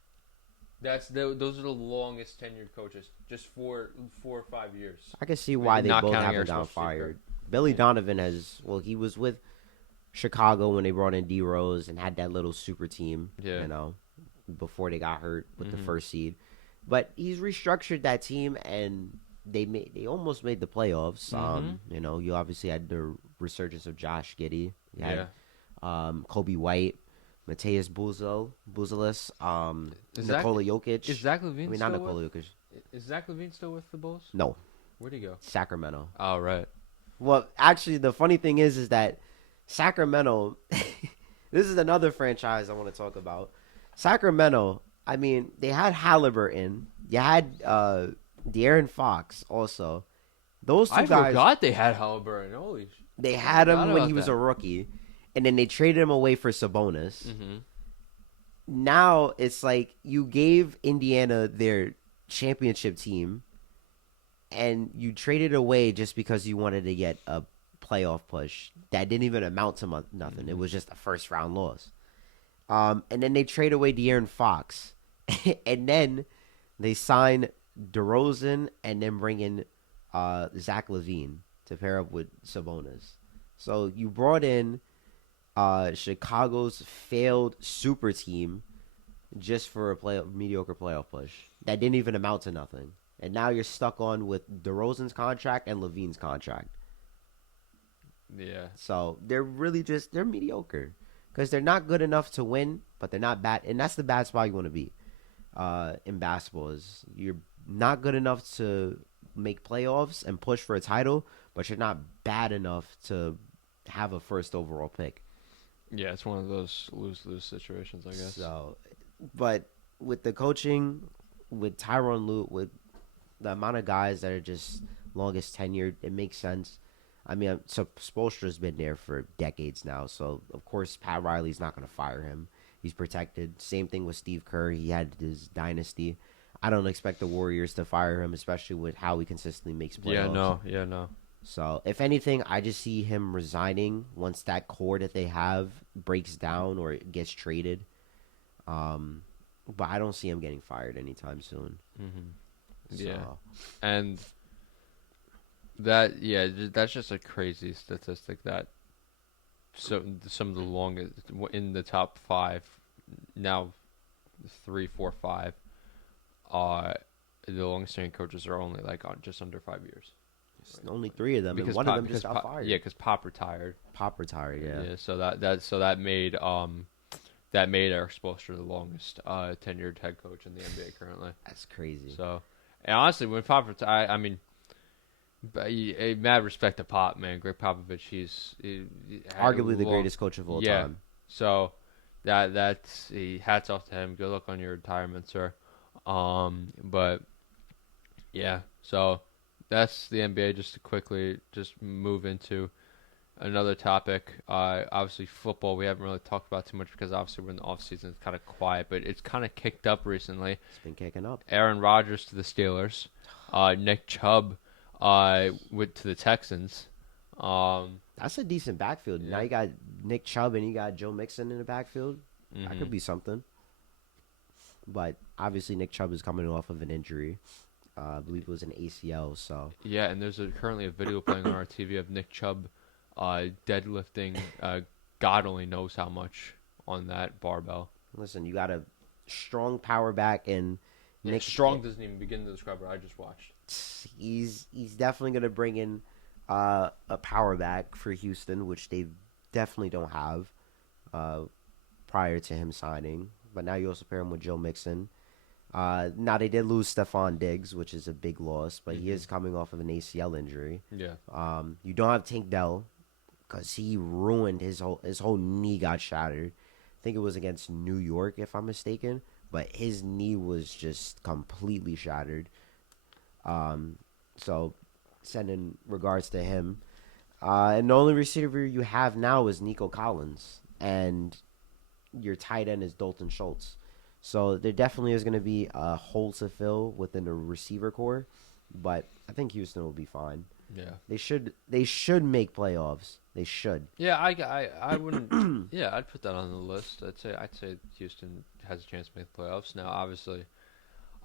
Those are the longest tenured coaches, just 4 or 5 years. I can see why they Not both counting haven't Eric gotten Spoelstra. fired. Billy Donovan he was with Chicago when they brought in D Rose and had that little super team, Yeah. Before they got hurt with the Mhm. first seed. But he's restructured that team, and they almost made the playoffs. Mhm. You obviously had the resurgence of Josh Giddey. You had Yeah. Kobe White, Mateus Buzelis, Is Nikola Jokic. Is Zach LaVine I mean, still not Nikola Jokic. Is Zach LaVine still with the Bulls? No, Where'd he go? Sacramento. Oh, right. Well, actually, the funny thing is that Sacramento, This is another franchise I want to talk about. Sacramento. I mean, they had Halliburton. You had De'Aaron Fox also. Those two I guys, forgot they had Halliburton. Holy, they I had forgot him when about he was that. a rookie, and then they traded him away for Sabonis. Mm-hmm. Now it's like you gave Indiana their championship team, and you traded away just because you wanted to get a playoff push that didn't even amount to nothing. Mm-hmm. It was just a first round loss. And then they trade away De'Aaron Fox, and then they sign DeRozan, and then bring in Zach LaVine to pair up with Sabonis. So you brought in Chicago's failed super team just for a mediocre playoff push that didn't even amount to nothing. And now you're stuck on with DeRozan's contract and LaVine's contract. Yeah. So they're really they're mediocre because they're not good enough to win, but they're not bad. And that's the bad spot you want to be in basketball is you're not good enough to make playoffs and push for a title, but you're not bad enough to have a first overall pick. Yeah, it's one of those lose-lose situations, I guess. So, but with the coaching, with Tyronn Lue, with the amount of guys that are just longest tenured, it makes sense. I mean, so Spoelstra's been there for decades now, so of course Pat Riley's not going to fire him. He's protected. Same thing with Steve Kerr. He had his dynasty. I don't expect the Warriors to fire him, especially with how he consistently makes playoffs. Yeah, no. So, if anything, I just see him resigning once that core that they have breaks down or it gets traded. But I don't see him getting fired anytime soon. Mm-hmm. So, Yeah, and that's just a crazy statistic that some of the longest in the top 5 now 3, 4, 5 the longest standing coaches are only like on just under 5 years. only 3 of them, Because and one of them just got fired. Yeah, because Pop retired. Pop retired, yeah. Yeah, so that made Eric Spoelstra the longest tenured head coach in the NBA currently. That's crazy. So, and honestly, when Pop retired, I mean, mad respect to Pop, man. Greg Popovich, he's Arguably the greatest coach of all time. So that's hats off to him. Good luck on your retirement, sir. But yeah, so that's the NBA. Just to quickly just move into another topic. Obviously football we haven't really talked about too much because obviously we're in the off season. It's kind of quiet, but it's kind of kicked up recently. It's been kicking up. Aaron Rodgers to the Steelers. Nick Chubb went to the Texans. That's a decent backfield. Yeah. Now you got Nick Chubb and you got Joe Mixon in the backfield. Mm-hmm. That could be something. But obviously Nick Chubb is coming off of an injury. I believe it was an ACL. So Yeah, and there's currently a video playing on our TV of Nick Chubb deadlifting God only knows how much on that barbell. listen, you got a strong power back and Nick Strong doesn't even begin to describe what I just watched. He's definitely going to bring in a power back for Houston, which they definitely don't have prior to him signing. But now you also pair him with Joe Mixon. Now they did lose Stephon Diggs, which is a big loss, but he is coming off of an ACL injury. Yeah. You don't have Tank Dell because he ruined his whole knee got shattered. I think it was against New York, if I'm mistaken, but his knee was just completely shattered. So sending regards to him. And the only receiver you have now is Nico Collins, and your tight end is Dalton Schultz. So there definitely is going to be a hole to fill within the receiver core, but I think Houston will be fine. Yeah. They should make playoffs. They should. Yeah, I wouldn't. Yeah, I'd put that on the list. I'd say Houston has a chance to make the playoffs. Now, obviously,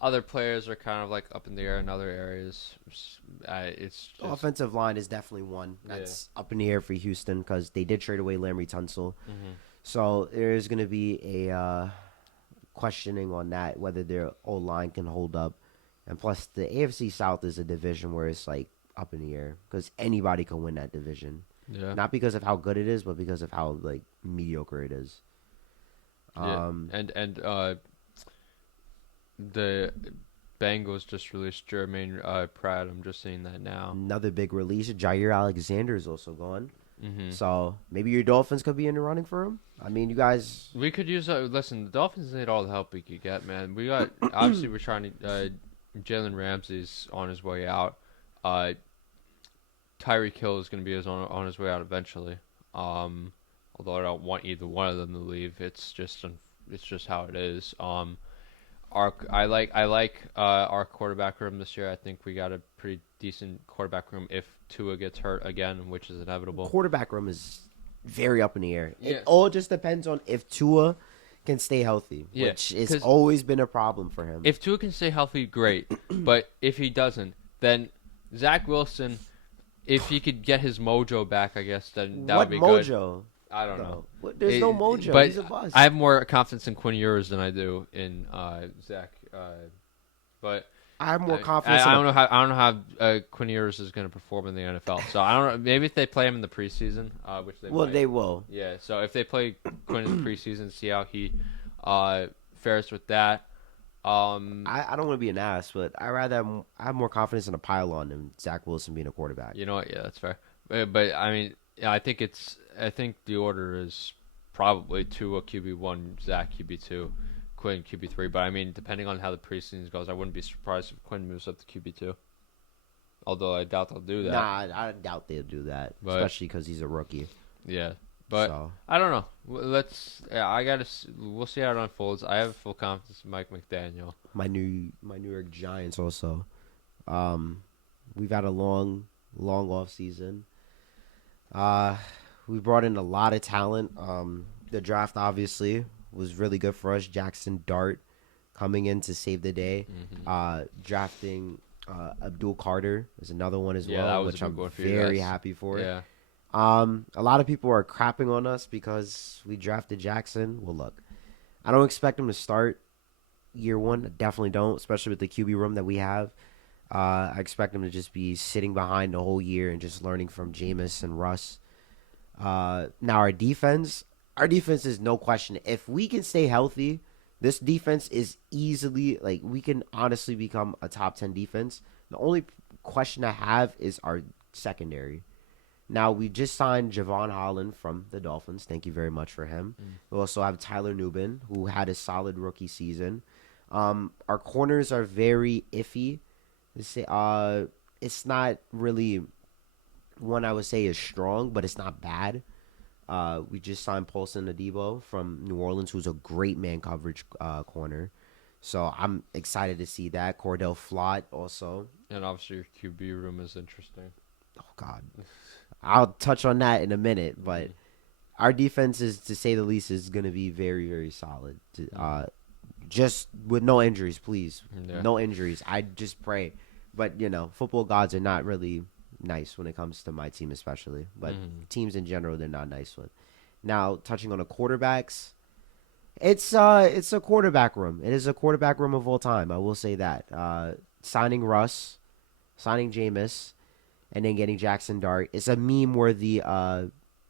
other players are kind of like up in the air in other areas. It's just, Offensive line is definitely one that's up in the air for Houston because they did trade away Larry Tunsil. Mm-hmm. So there is going to be a questioning on that, whether their old line can hold up. And plus, the AFC South is a division where it's like up in the air because anybody can win that division. Yeah. Not because of how good it is, but because of how like mediocre it is. Yeah. And the Bengals just released Jermaine Pratt. I'm just seeing that now. Another big release. Jair Alexander is also gone. Mm-hmm. So maybe your Dolphins could be in the running for him. I mean, you guys. We could use listen. The Dolphins need all the help we could get, man. We got obviously we're trying to. Jalen Ramsey's on his way out. Tyreek Hill is going to be on his way out eventually. Although I don't want either one of them to leave. It's just how it is. I like our quarterback room this year. I think we got a pretty decent quarterback room if Tua gets hurt again, which is inevitable. Quarterback room is very up in the air. Yeah. It all just depends on if Tua can stay healthy, which has always been a problem for him. If Tua can stay healthy, great. But if he doesn't, then Zach Wilson, if he could get his mojo back, I guess then that would be good. What mojo? I don't know. There's no mojo. But he's a bust. I have more confidence in Quinn Ewers than I do in Zach. But I have more confidence. I don't know how Quinn Ewers is going to perform in the NFL. So I don't know. Maybe if they play him in the preseason, which they might. They will. Yeah. So if they play Quinn in the preseason, see how he fares with that. I don't want to be an ass, but I have more confidence in a pylon than Zach Wilson being a quarterback. You know what? Yeah, that's fair. But I mean, yeah, I think the order is probably Tua QB1, Zach QB2. Quinn QB3, but I mean, depending on how the preseason goes, I wouldn't be surprised if Quinn moves up to QB2. Although I doubt they'll do that. Nah, I doubt they'll do that, especially because he's a rookie. Yeah, but I don't know. We'll see how it unfolds. I have full confidence in Mike McDaniel. My New York Giants also. We've had a long off season. We brought in a lot of talent. The draft obviously was really good for us. Jackson Dart coming in to save the day. Mm-hmm. Drafting Abdul Carter is another one as well, which I'm very happy for. Yeah. A lot of people are crapping on us because we drafted Jackson. Well, look, I don't expect him to start year one. I definitely don't, especially with the QB room that we have. I expect him to just be sitting behind the whole year and just learning from Jameis and Russ. Now our defense is no question. If we can stay healthy, this defense is easily, we can honestly become a top 10 defense. The only question I have is our secondary. Now, we just signed Javon Holland from the Dolphins. Thank you very much for him. We also have Tyler Nubin, who had a solid rookie season. Our corners are very iffy. It's not really one I would say is strong, but it's not bad. We just signed Paulson Adebo from New Orleans, who's a great man coverage corner. So I'm excited to see that. Cordell Flott also. And obviously your QB room is interesting. Oh, God. I'll touch on that in a minute, but our defense is, to say the least, is going to be very, very solid. Just with no injuries, please. Yeah. No injuries. I just pray. But, football gods are not really nice when it comes to my team especially. But teams in general, they're not nice with. Now, touching on the quarterbacks, it's a quarterback room. It is a quarterback room of all time. I will say that. Signing Russ, signing Jameis, and then getting Jackson Dart. It's a meme-worthy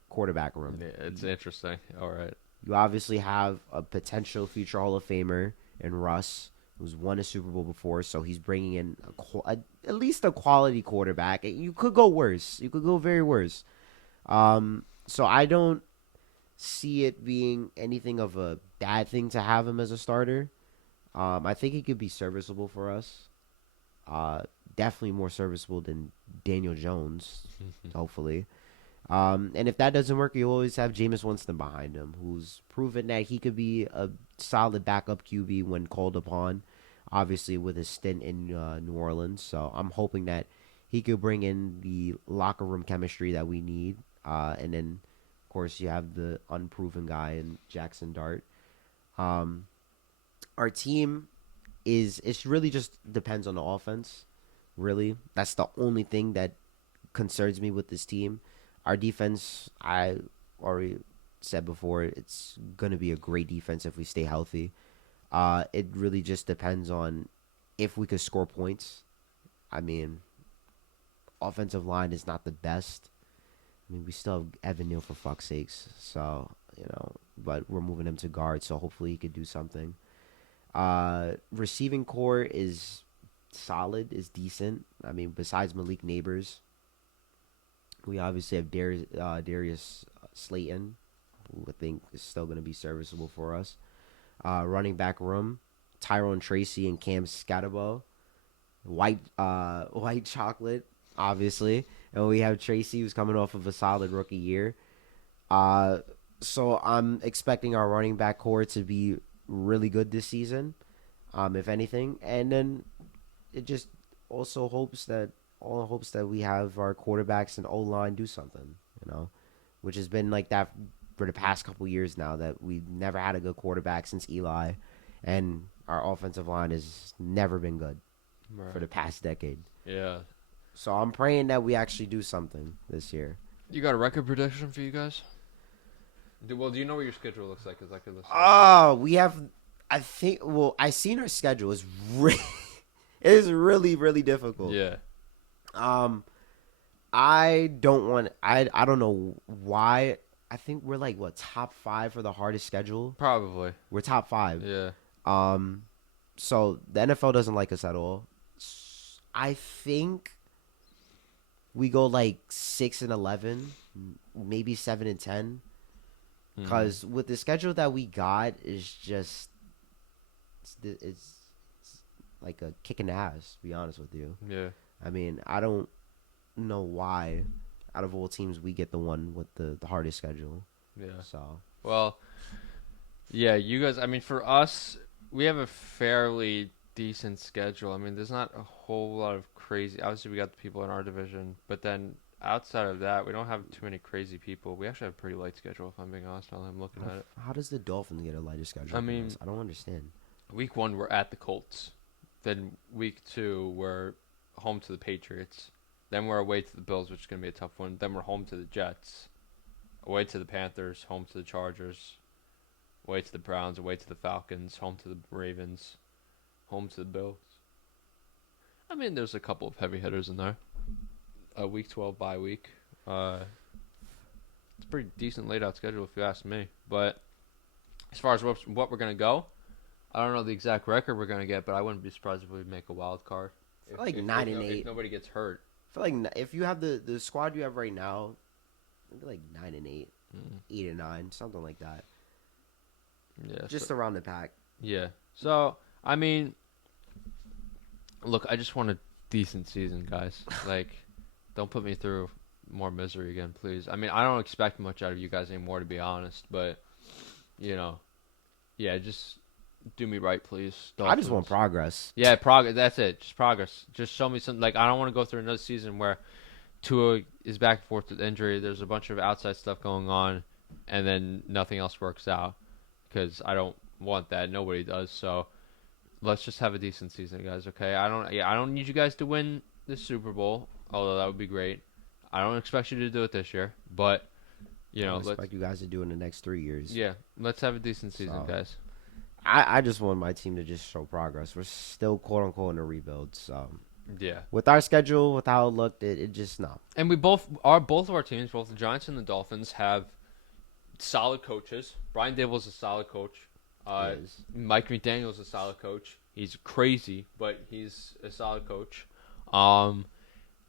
quarterback room. Yeah, it's interesting. All right. You obviously have a potential future Hall of Famer in Russ, who's won a Super Bowl before, so he's bringing in at least a quality quarterback. You could go worse. You could go very worse. So I don't see it being anything of a bad thing to have him as a starter. I think he could be serviceable for us. Definitely more serviceable than Daniel Jones, hopefully. And if that doesn't work, you always have Jameis Winston behind him, who's proven that he could be a solid backup QB when called upon, obviously with his stint in New Orleans. So I'm hoping that he could bring in the locker room chemistry that we need. And then, of course, you have the unproven guy in Jackson Dart. Our team it really just depends on the offense. Really, that's the only thing that concerns me with this team. Our defense, I already said before, it's going to be a great defense if we stay healthy. It really just depends on if we could score points. I mean, offensive line is not the best. I mean, we still have Evan Neal for fuck's sakes. So, but we're moving him to guard, so hopefully he could do something. Receiving core is solid, is decent. I mean, besides Malik Neighbors, We obviously have Darius Slayton, who I think is still going to be serviceable for us. Running back room, Tyrone Tracy and Cam Scatterbo. White chocolate, obviously. And we have Tracy, who's coming off of a solid rookie year. So I'm expecting our running back core to be really good this season, if anything. And then it just also hopes that we have our quarterbacks and O-line do something, which has been like that for the past couple years now, that we've never had a good quarterback since Eli, and our offensive line has never been good for the past decade. Yeah. So I'm praying that we actually do something this year. You got a record prediction for you guys? Well, do you know what your schedule looks like? We have, I think. Well, I seen our schedule. It's really, really difficult. Yeah. I don't know why. I think we're like top 5 for the hardest schedule. Probably. We're top 5. Yeah. So the NFL doesn't like us at all. I think we go like 6-11, maybe 7-10. Because with the schedule that we got, is just it's like a kick in the ass, to be honest with you. Yeah. I mean, I don't know why out of all teams we get the one with the hardest schedule. Yeah. So. Well, yeah, you guys, I mean, for us, we have a fairly decent schedule. I mean, there's not a whole lot of crazy. Obviously, we got the people in our division, but then outside of that, we don't have too many crazy people. We actually have a pretty light schedule, if I'm being honest. Now that I'm looking at it. How does the Dolphins get a lighter schedule? I mean, I don't understand. Week 1, we're at the Colts. Then week 2, we're home to the Patriots. Then we're away to the Bills, which is going to be a tough one. Then we're home to the Jets. Away to the Panthers. Home to the Chargers. Away to the Browns. Away to the Falcons. Home to the Ravens. Home to the Bills. I mean, there's a couple of heavy hitters in there. Week 12 bye week. It's a pretty decent laid out schedule if you ask me. But as far as what we're going to go, I don't know the exact record we're going to get, but I wouldn't be surprised if we make a wild card. I feel like 9-8. If nobody gets hurt. I feel like if you have the squad you have right now, maybe like 9-8, 8-9, something like that. Yeah, just around the pack. Yeah. So I mean, look, I just want a decent season, guys. Like, don't put me through more misery again, please. I mean, I don't expect much out of you guys anymore, to be honest. But yeah, just do me right, please. Dolphins. I just want progress. Yeah, progress. That's it. Just progress. Just show me something. Like, I don't want to go through another season where Tua is back and forth with injury. There's a bunch of outside stuff going on, and then nothing else works out. Because I don't want that. Nobody does. So let's just have a decent season, guys. Okay. I don't need you guys to win the Super Bowl, although that would be great. I don't expect you to do it this year, but I expect you guys to do it in the next 3 years. Yeah, let's have a decent season, guys. I just want my team to just show progress. We're still quote unquote in a rebuild, so yeah. With our schedule, with how it looked, it just no. And we both of our teams, both the Giants and the Dolphins, have solid coaches. Brian Daboll's a solid coach. Mike McDaniel's a solid coach. He's crazy, but he's a solid coach. I'm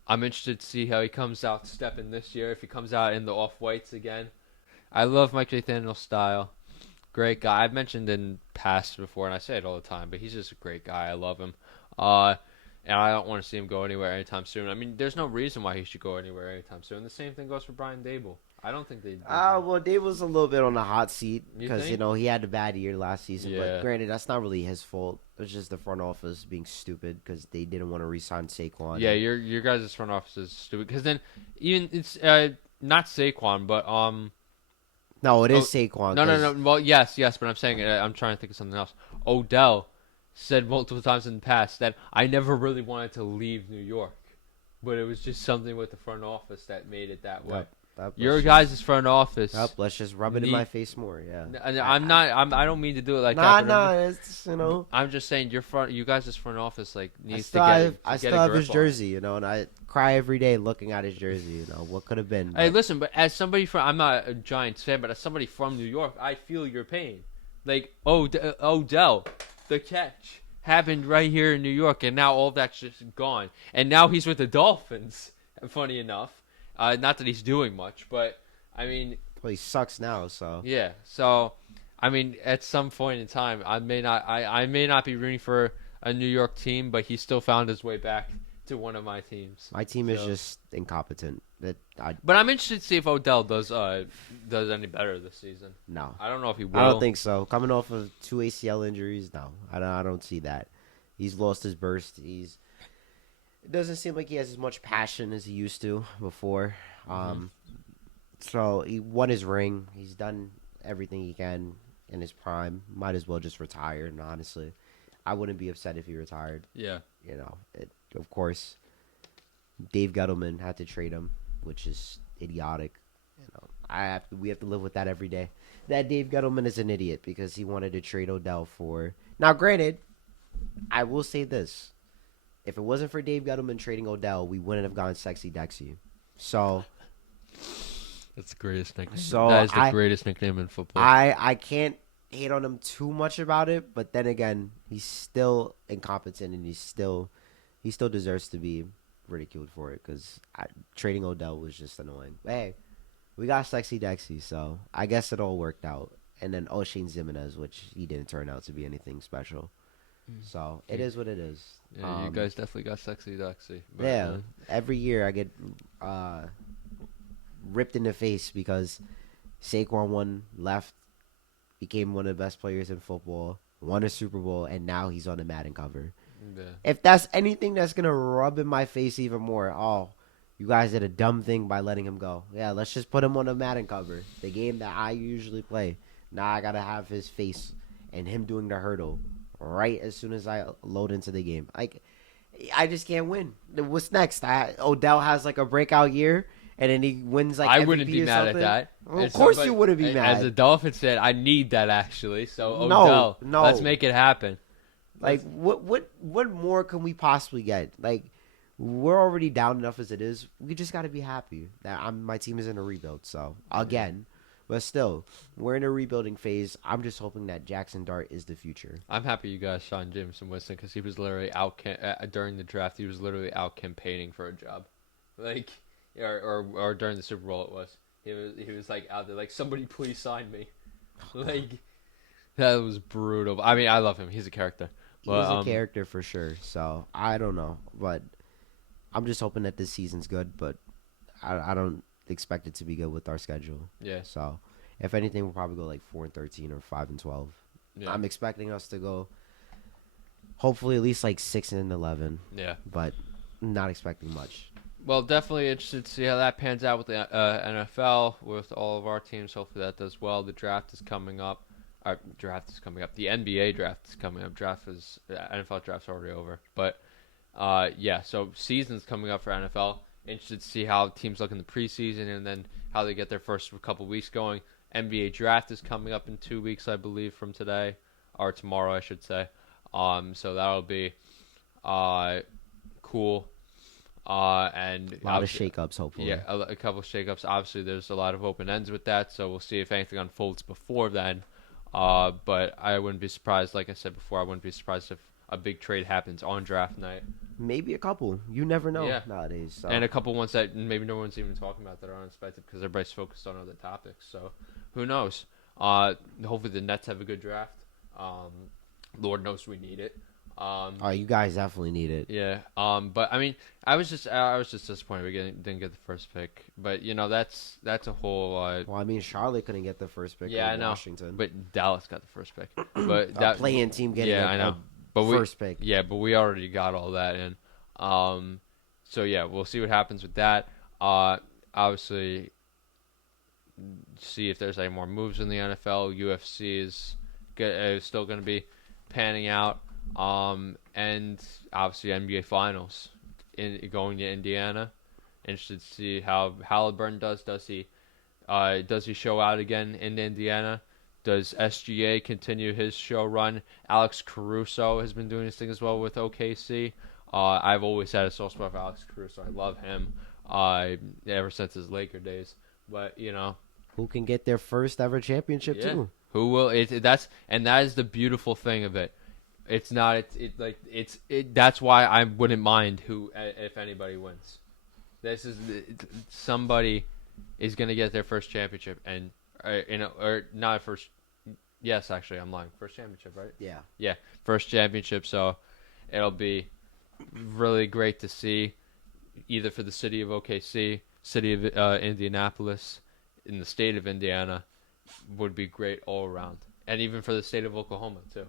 interested to see how he comes out stepping this year. If he comes out in the off-whites again. I love Mike McDaniel's style. Great guy. I've mentioned in past before, and I say it all the time, but he's just a great guy. I love him. And I don't want to see him go anywhere anytime soon. I mean, there's no reason why he should go anywhere anytime soon. The same thing goes for Brian Daboll. I don't think they. Well, Daboll's a little bit on the hot seat because he had a bad year last season. Yeah. But granted, that's not really his fault. It's just the front office being stupid because they didn't want to re-sign Saquon. Yeah, your guys' front office is stupid because then even it's not Saquon, but No, it is Saquon. No. Well, yes, but I'm saying I'm trying to think of something else. Odell said multiple times in the past that I never really wanted to leave New York, but it was just something with the front office that made it that way. Your guys' front office. Let's just rub it in my face more. Yeah. I don't mean to do it like that. It's I'm just saying you guys' front office needs I still have his jersey, and I cry every day looking at his jersey. What could have been. Hey, listen, but as somebody I'm not a Giants fan, but as somebody from New York, I feel your pain. Like Odell, the catch happened right here in New York, and now all of that's just gone. And now he's with the Dolphins. Funny enough. Not that he's doing much, but I mean, Well, he sucks now, so. yeah. So, I mean, at some point in time, I may not be rooting for a New York team, but he still found his way back to one of my teams. My team is So- just incompetent. But I'm interested to see if Odell does any better this season. No. I don't know if he will. I don't think so. Coming off of 2 ACL injuries, no. I don't see that. He's lost his burst. It doesn't seem like he has as much passion as he used to before. So he won his ring. He's done everything he can in his prime. Might as well just retire. And honestly, I wouldn't be upset if he retired. Yeah. You know, of course, Dave Gettleman had to trade him, which is idiotic. You know, we have to live with that every day. That Dave Gettleman is an idiot because he wanted to trade Odell for. Now, granted, I will say this: if it wasn't for Dave Gettleman trading Odell, we wouldn't have gone Sexy Dexy. So That's the greatest nickname. So that is the greatest nickname in football. I can't hate on him too much about it, but then again, he's still incompetent and he still deserves to be ridiculed for it because trading Odell was just annoying. But hey, we got Sexy Dexy, so I guess it all worked out. And then O'Shane Zimenez, which he didn't turn out to be anything special. So it is what it is. Yeah, you guys definitely got Sexy Dexy. But, Yeah, every year I get ripped in the face because Saquon won, left, became one of the best players in football, won a Super Bowl, and now he's on the Madden cover. Yeah. If that's anything that's going to rub in my face even more, you guys did a dumb thing by letting him go. Yeah, let's just put him on the Madden cover, the game that I usually play. Now I got to have his face and him doing the hurdle right as soon as I load into the game. Like, I just can't win. What's next? Odell has like a breakout year, and then he wins like I MVP wouldn't be or mad something. at that. Well, of course you wouldn't be mad. As a Dolphins fan, I need that actually. So No, Odell, no. let's make it happen. Like, what more can we possibly get? Like, we're already down enough as it is. We just got to be happy that my team is in a rebuild. So again, but still, we're in a rebuilding phase. I'm just hoping that Jackson Dart is the future. I'm happy you guys signed Jameson Winston because he was literally out during the draft. He was literally out campaigning for a job, like or during the Super Bowl it was. He was like out there like somebody please sign me, like that was brutal. I mean I love him. He's a character. He's a character for sure. So I don't know, but I'm just hoping that this season's good. But I don't expect it to be good with our schedule. Yeah. So if anything, we'll probably go like 4-13 or 5-12. Yeah. I'm expecting us to go, hopefully at least like 6-11. Yeah. But not expecting much. Well, definitely interested to see how that pans out with the NFL, with all of our teams. Hopefully that does well. The draft is coming up. Our draft is coming up. The NBA draft is coming up. NFL draft's already over. But, yeah, so season's coming up for NFL. Interested to see how teams look in the preseason and then how they get their first couple weeks going. NBA draft is coming up in 2 weeks, I believe, from today. Or tomorrow, I should say. So that'll be cool. And A lot of shakeups, hopefully. Yeah, a couple of shakeups. Obviously, there's a lot of open ends with that, so we'll see if anything unfolds before then. But I wouldn't be surprised, like I said before, I wouldn't be surprised if a big trade happens on draft night. Maybe a couple. You never know nowadays. So. And a couple ones that maybe no one's even talking about that are unexpected because everybody's focused on other topics. So who knows? Hopefully the Nets have a good draft. Lord knows we need it. You guys definitely need it. Yeah. But I mean, I was just disappointed we didn't get the first pick. But you know, that's a whole. Well, I mean, Charlotte couldn't get the first pick. Yeah, I know. Washington. But Dallas got the first pick. But that play-in team getting I know. But first pick. Yeah, but we already got all that in. So yeah, we'll see what happens with that. Obviously, see if there's any more moves in the NFL. UFC is still going to be panning out. And obviously NBA Finals going to Indiana. Interested to see how Halliburton does. Does he show out again in Indiana? Does SGA continue his show run? Alex Caruso has been doing his thing as well with OKC. I've always had a soft spot for Alex Caruso. I love him ever since his Laker days. But, you know. Who can get their first ever championship, too? Who will? That is the beautiful thing of it. It's not. That's why I wouldn't mind who if anybody wins. This is somebody is gonna get their first championship, and or not first. Yes, actually, I'm lying. First championship, right? Yeah. Yeah, first championship. So it'll be really great to see, either for the city of OKC, city of Indianapolis, in the state of Indiana, would be great all around, and even for the state of Oklahoma too.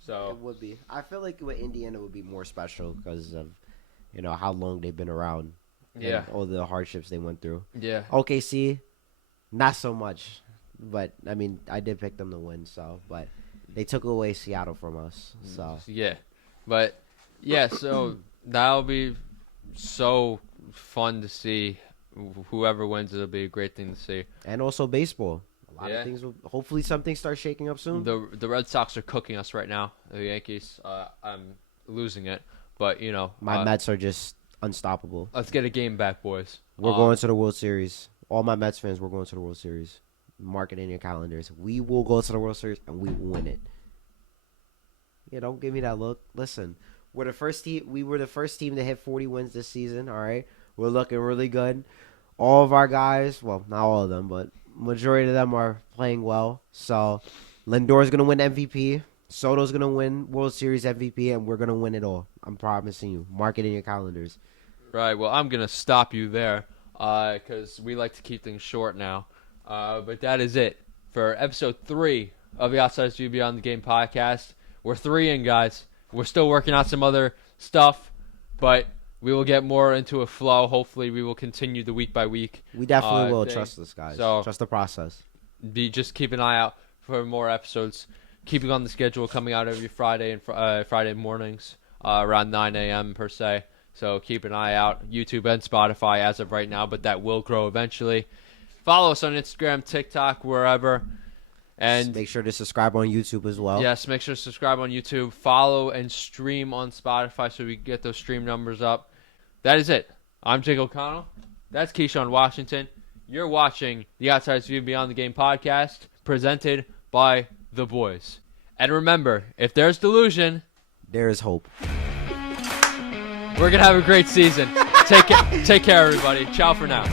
So It would be. I feel like with Indiana would be more special because of, how long they've been around. Yeah. And all the hardships they went through. yeah, OKC, not so much. But, I mean, I did pick them to win, but they took away Seattle from us. So yeah, but yeah, so that'll be so fun to see. Whoever wins, it'll be a great thing to see. And also baseball. A lot Yeah. of things will, hopefully something starts shaking up soon. The Red Sox are cooking us right now. The Yankees, I'm losing it, but My Mets are just unstoppable. let's get a game back, boys. We're going to the World Series. All my Mets fans, we're going to the World Series. Mark it in your calendars. We will go to the World Series and we will win it. Yeah, don't give me that look. Listen, we're the first team. We were the first team to hit 40 wins this season. All right, we're looking really good. All of our guys, well, not all of them, but majority of them are playing well. So Lindor's gonna win MVP. Soto's gonna win World Series MVP, and we're gonna win it all. I'm promising you. Mark it in your calendars. Right. Well, I'm gonna stop you there, because we like to keep things short now. But that is it for episode 3 of the Outside View Beyond the Game podcast. We're 3 in, guys. We're still working on some other stuff, but we will get more into a flow. Hopefully, we will continue the week by week. We definitely will thing. trust this, guys. So- Trust the process. Just keep an eye out for more episodes. Keeping on the schedule, coming out every Friday and Friday mornings around 9 a.m. per se. So keep an eye out. YouTube and Spotify as of right now, but that will grow eventually. Follow us on Instagram, TikTok, wherever. And Make sure to subscribe on YouTube as well. yes, make sure to subscribe on YouTube. Follow and stream on Spotify so we can get those stream numbers up. That is it. I'm Jake O'Connell. That's Keyshawn Washington. You're watching the Outsider's View Beyond the Game podcast, presented by the boys. And remember, if there's delusion, There is hope. we're going to have a great season. Take care, everybody. Ciao for now.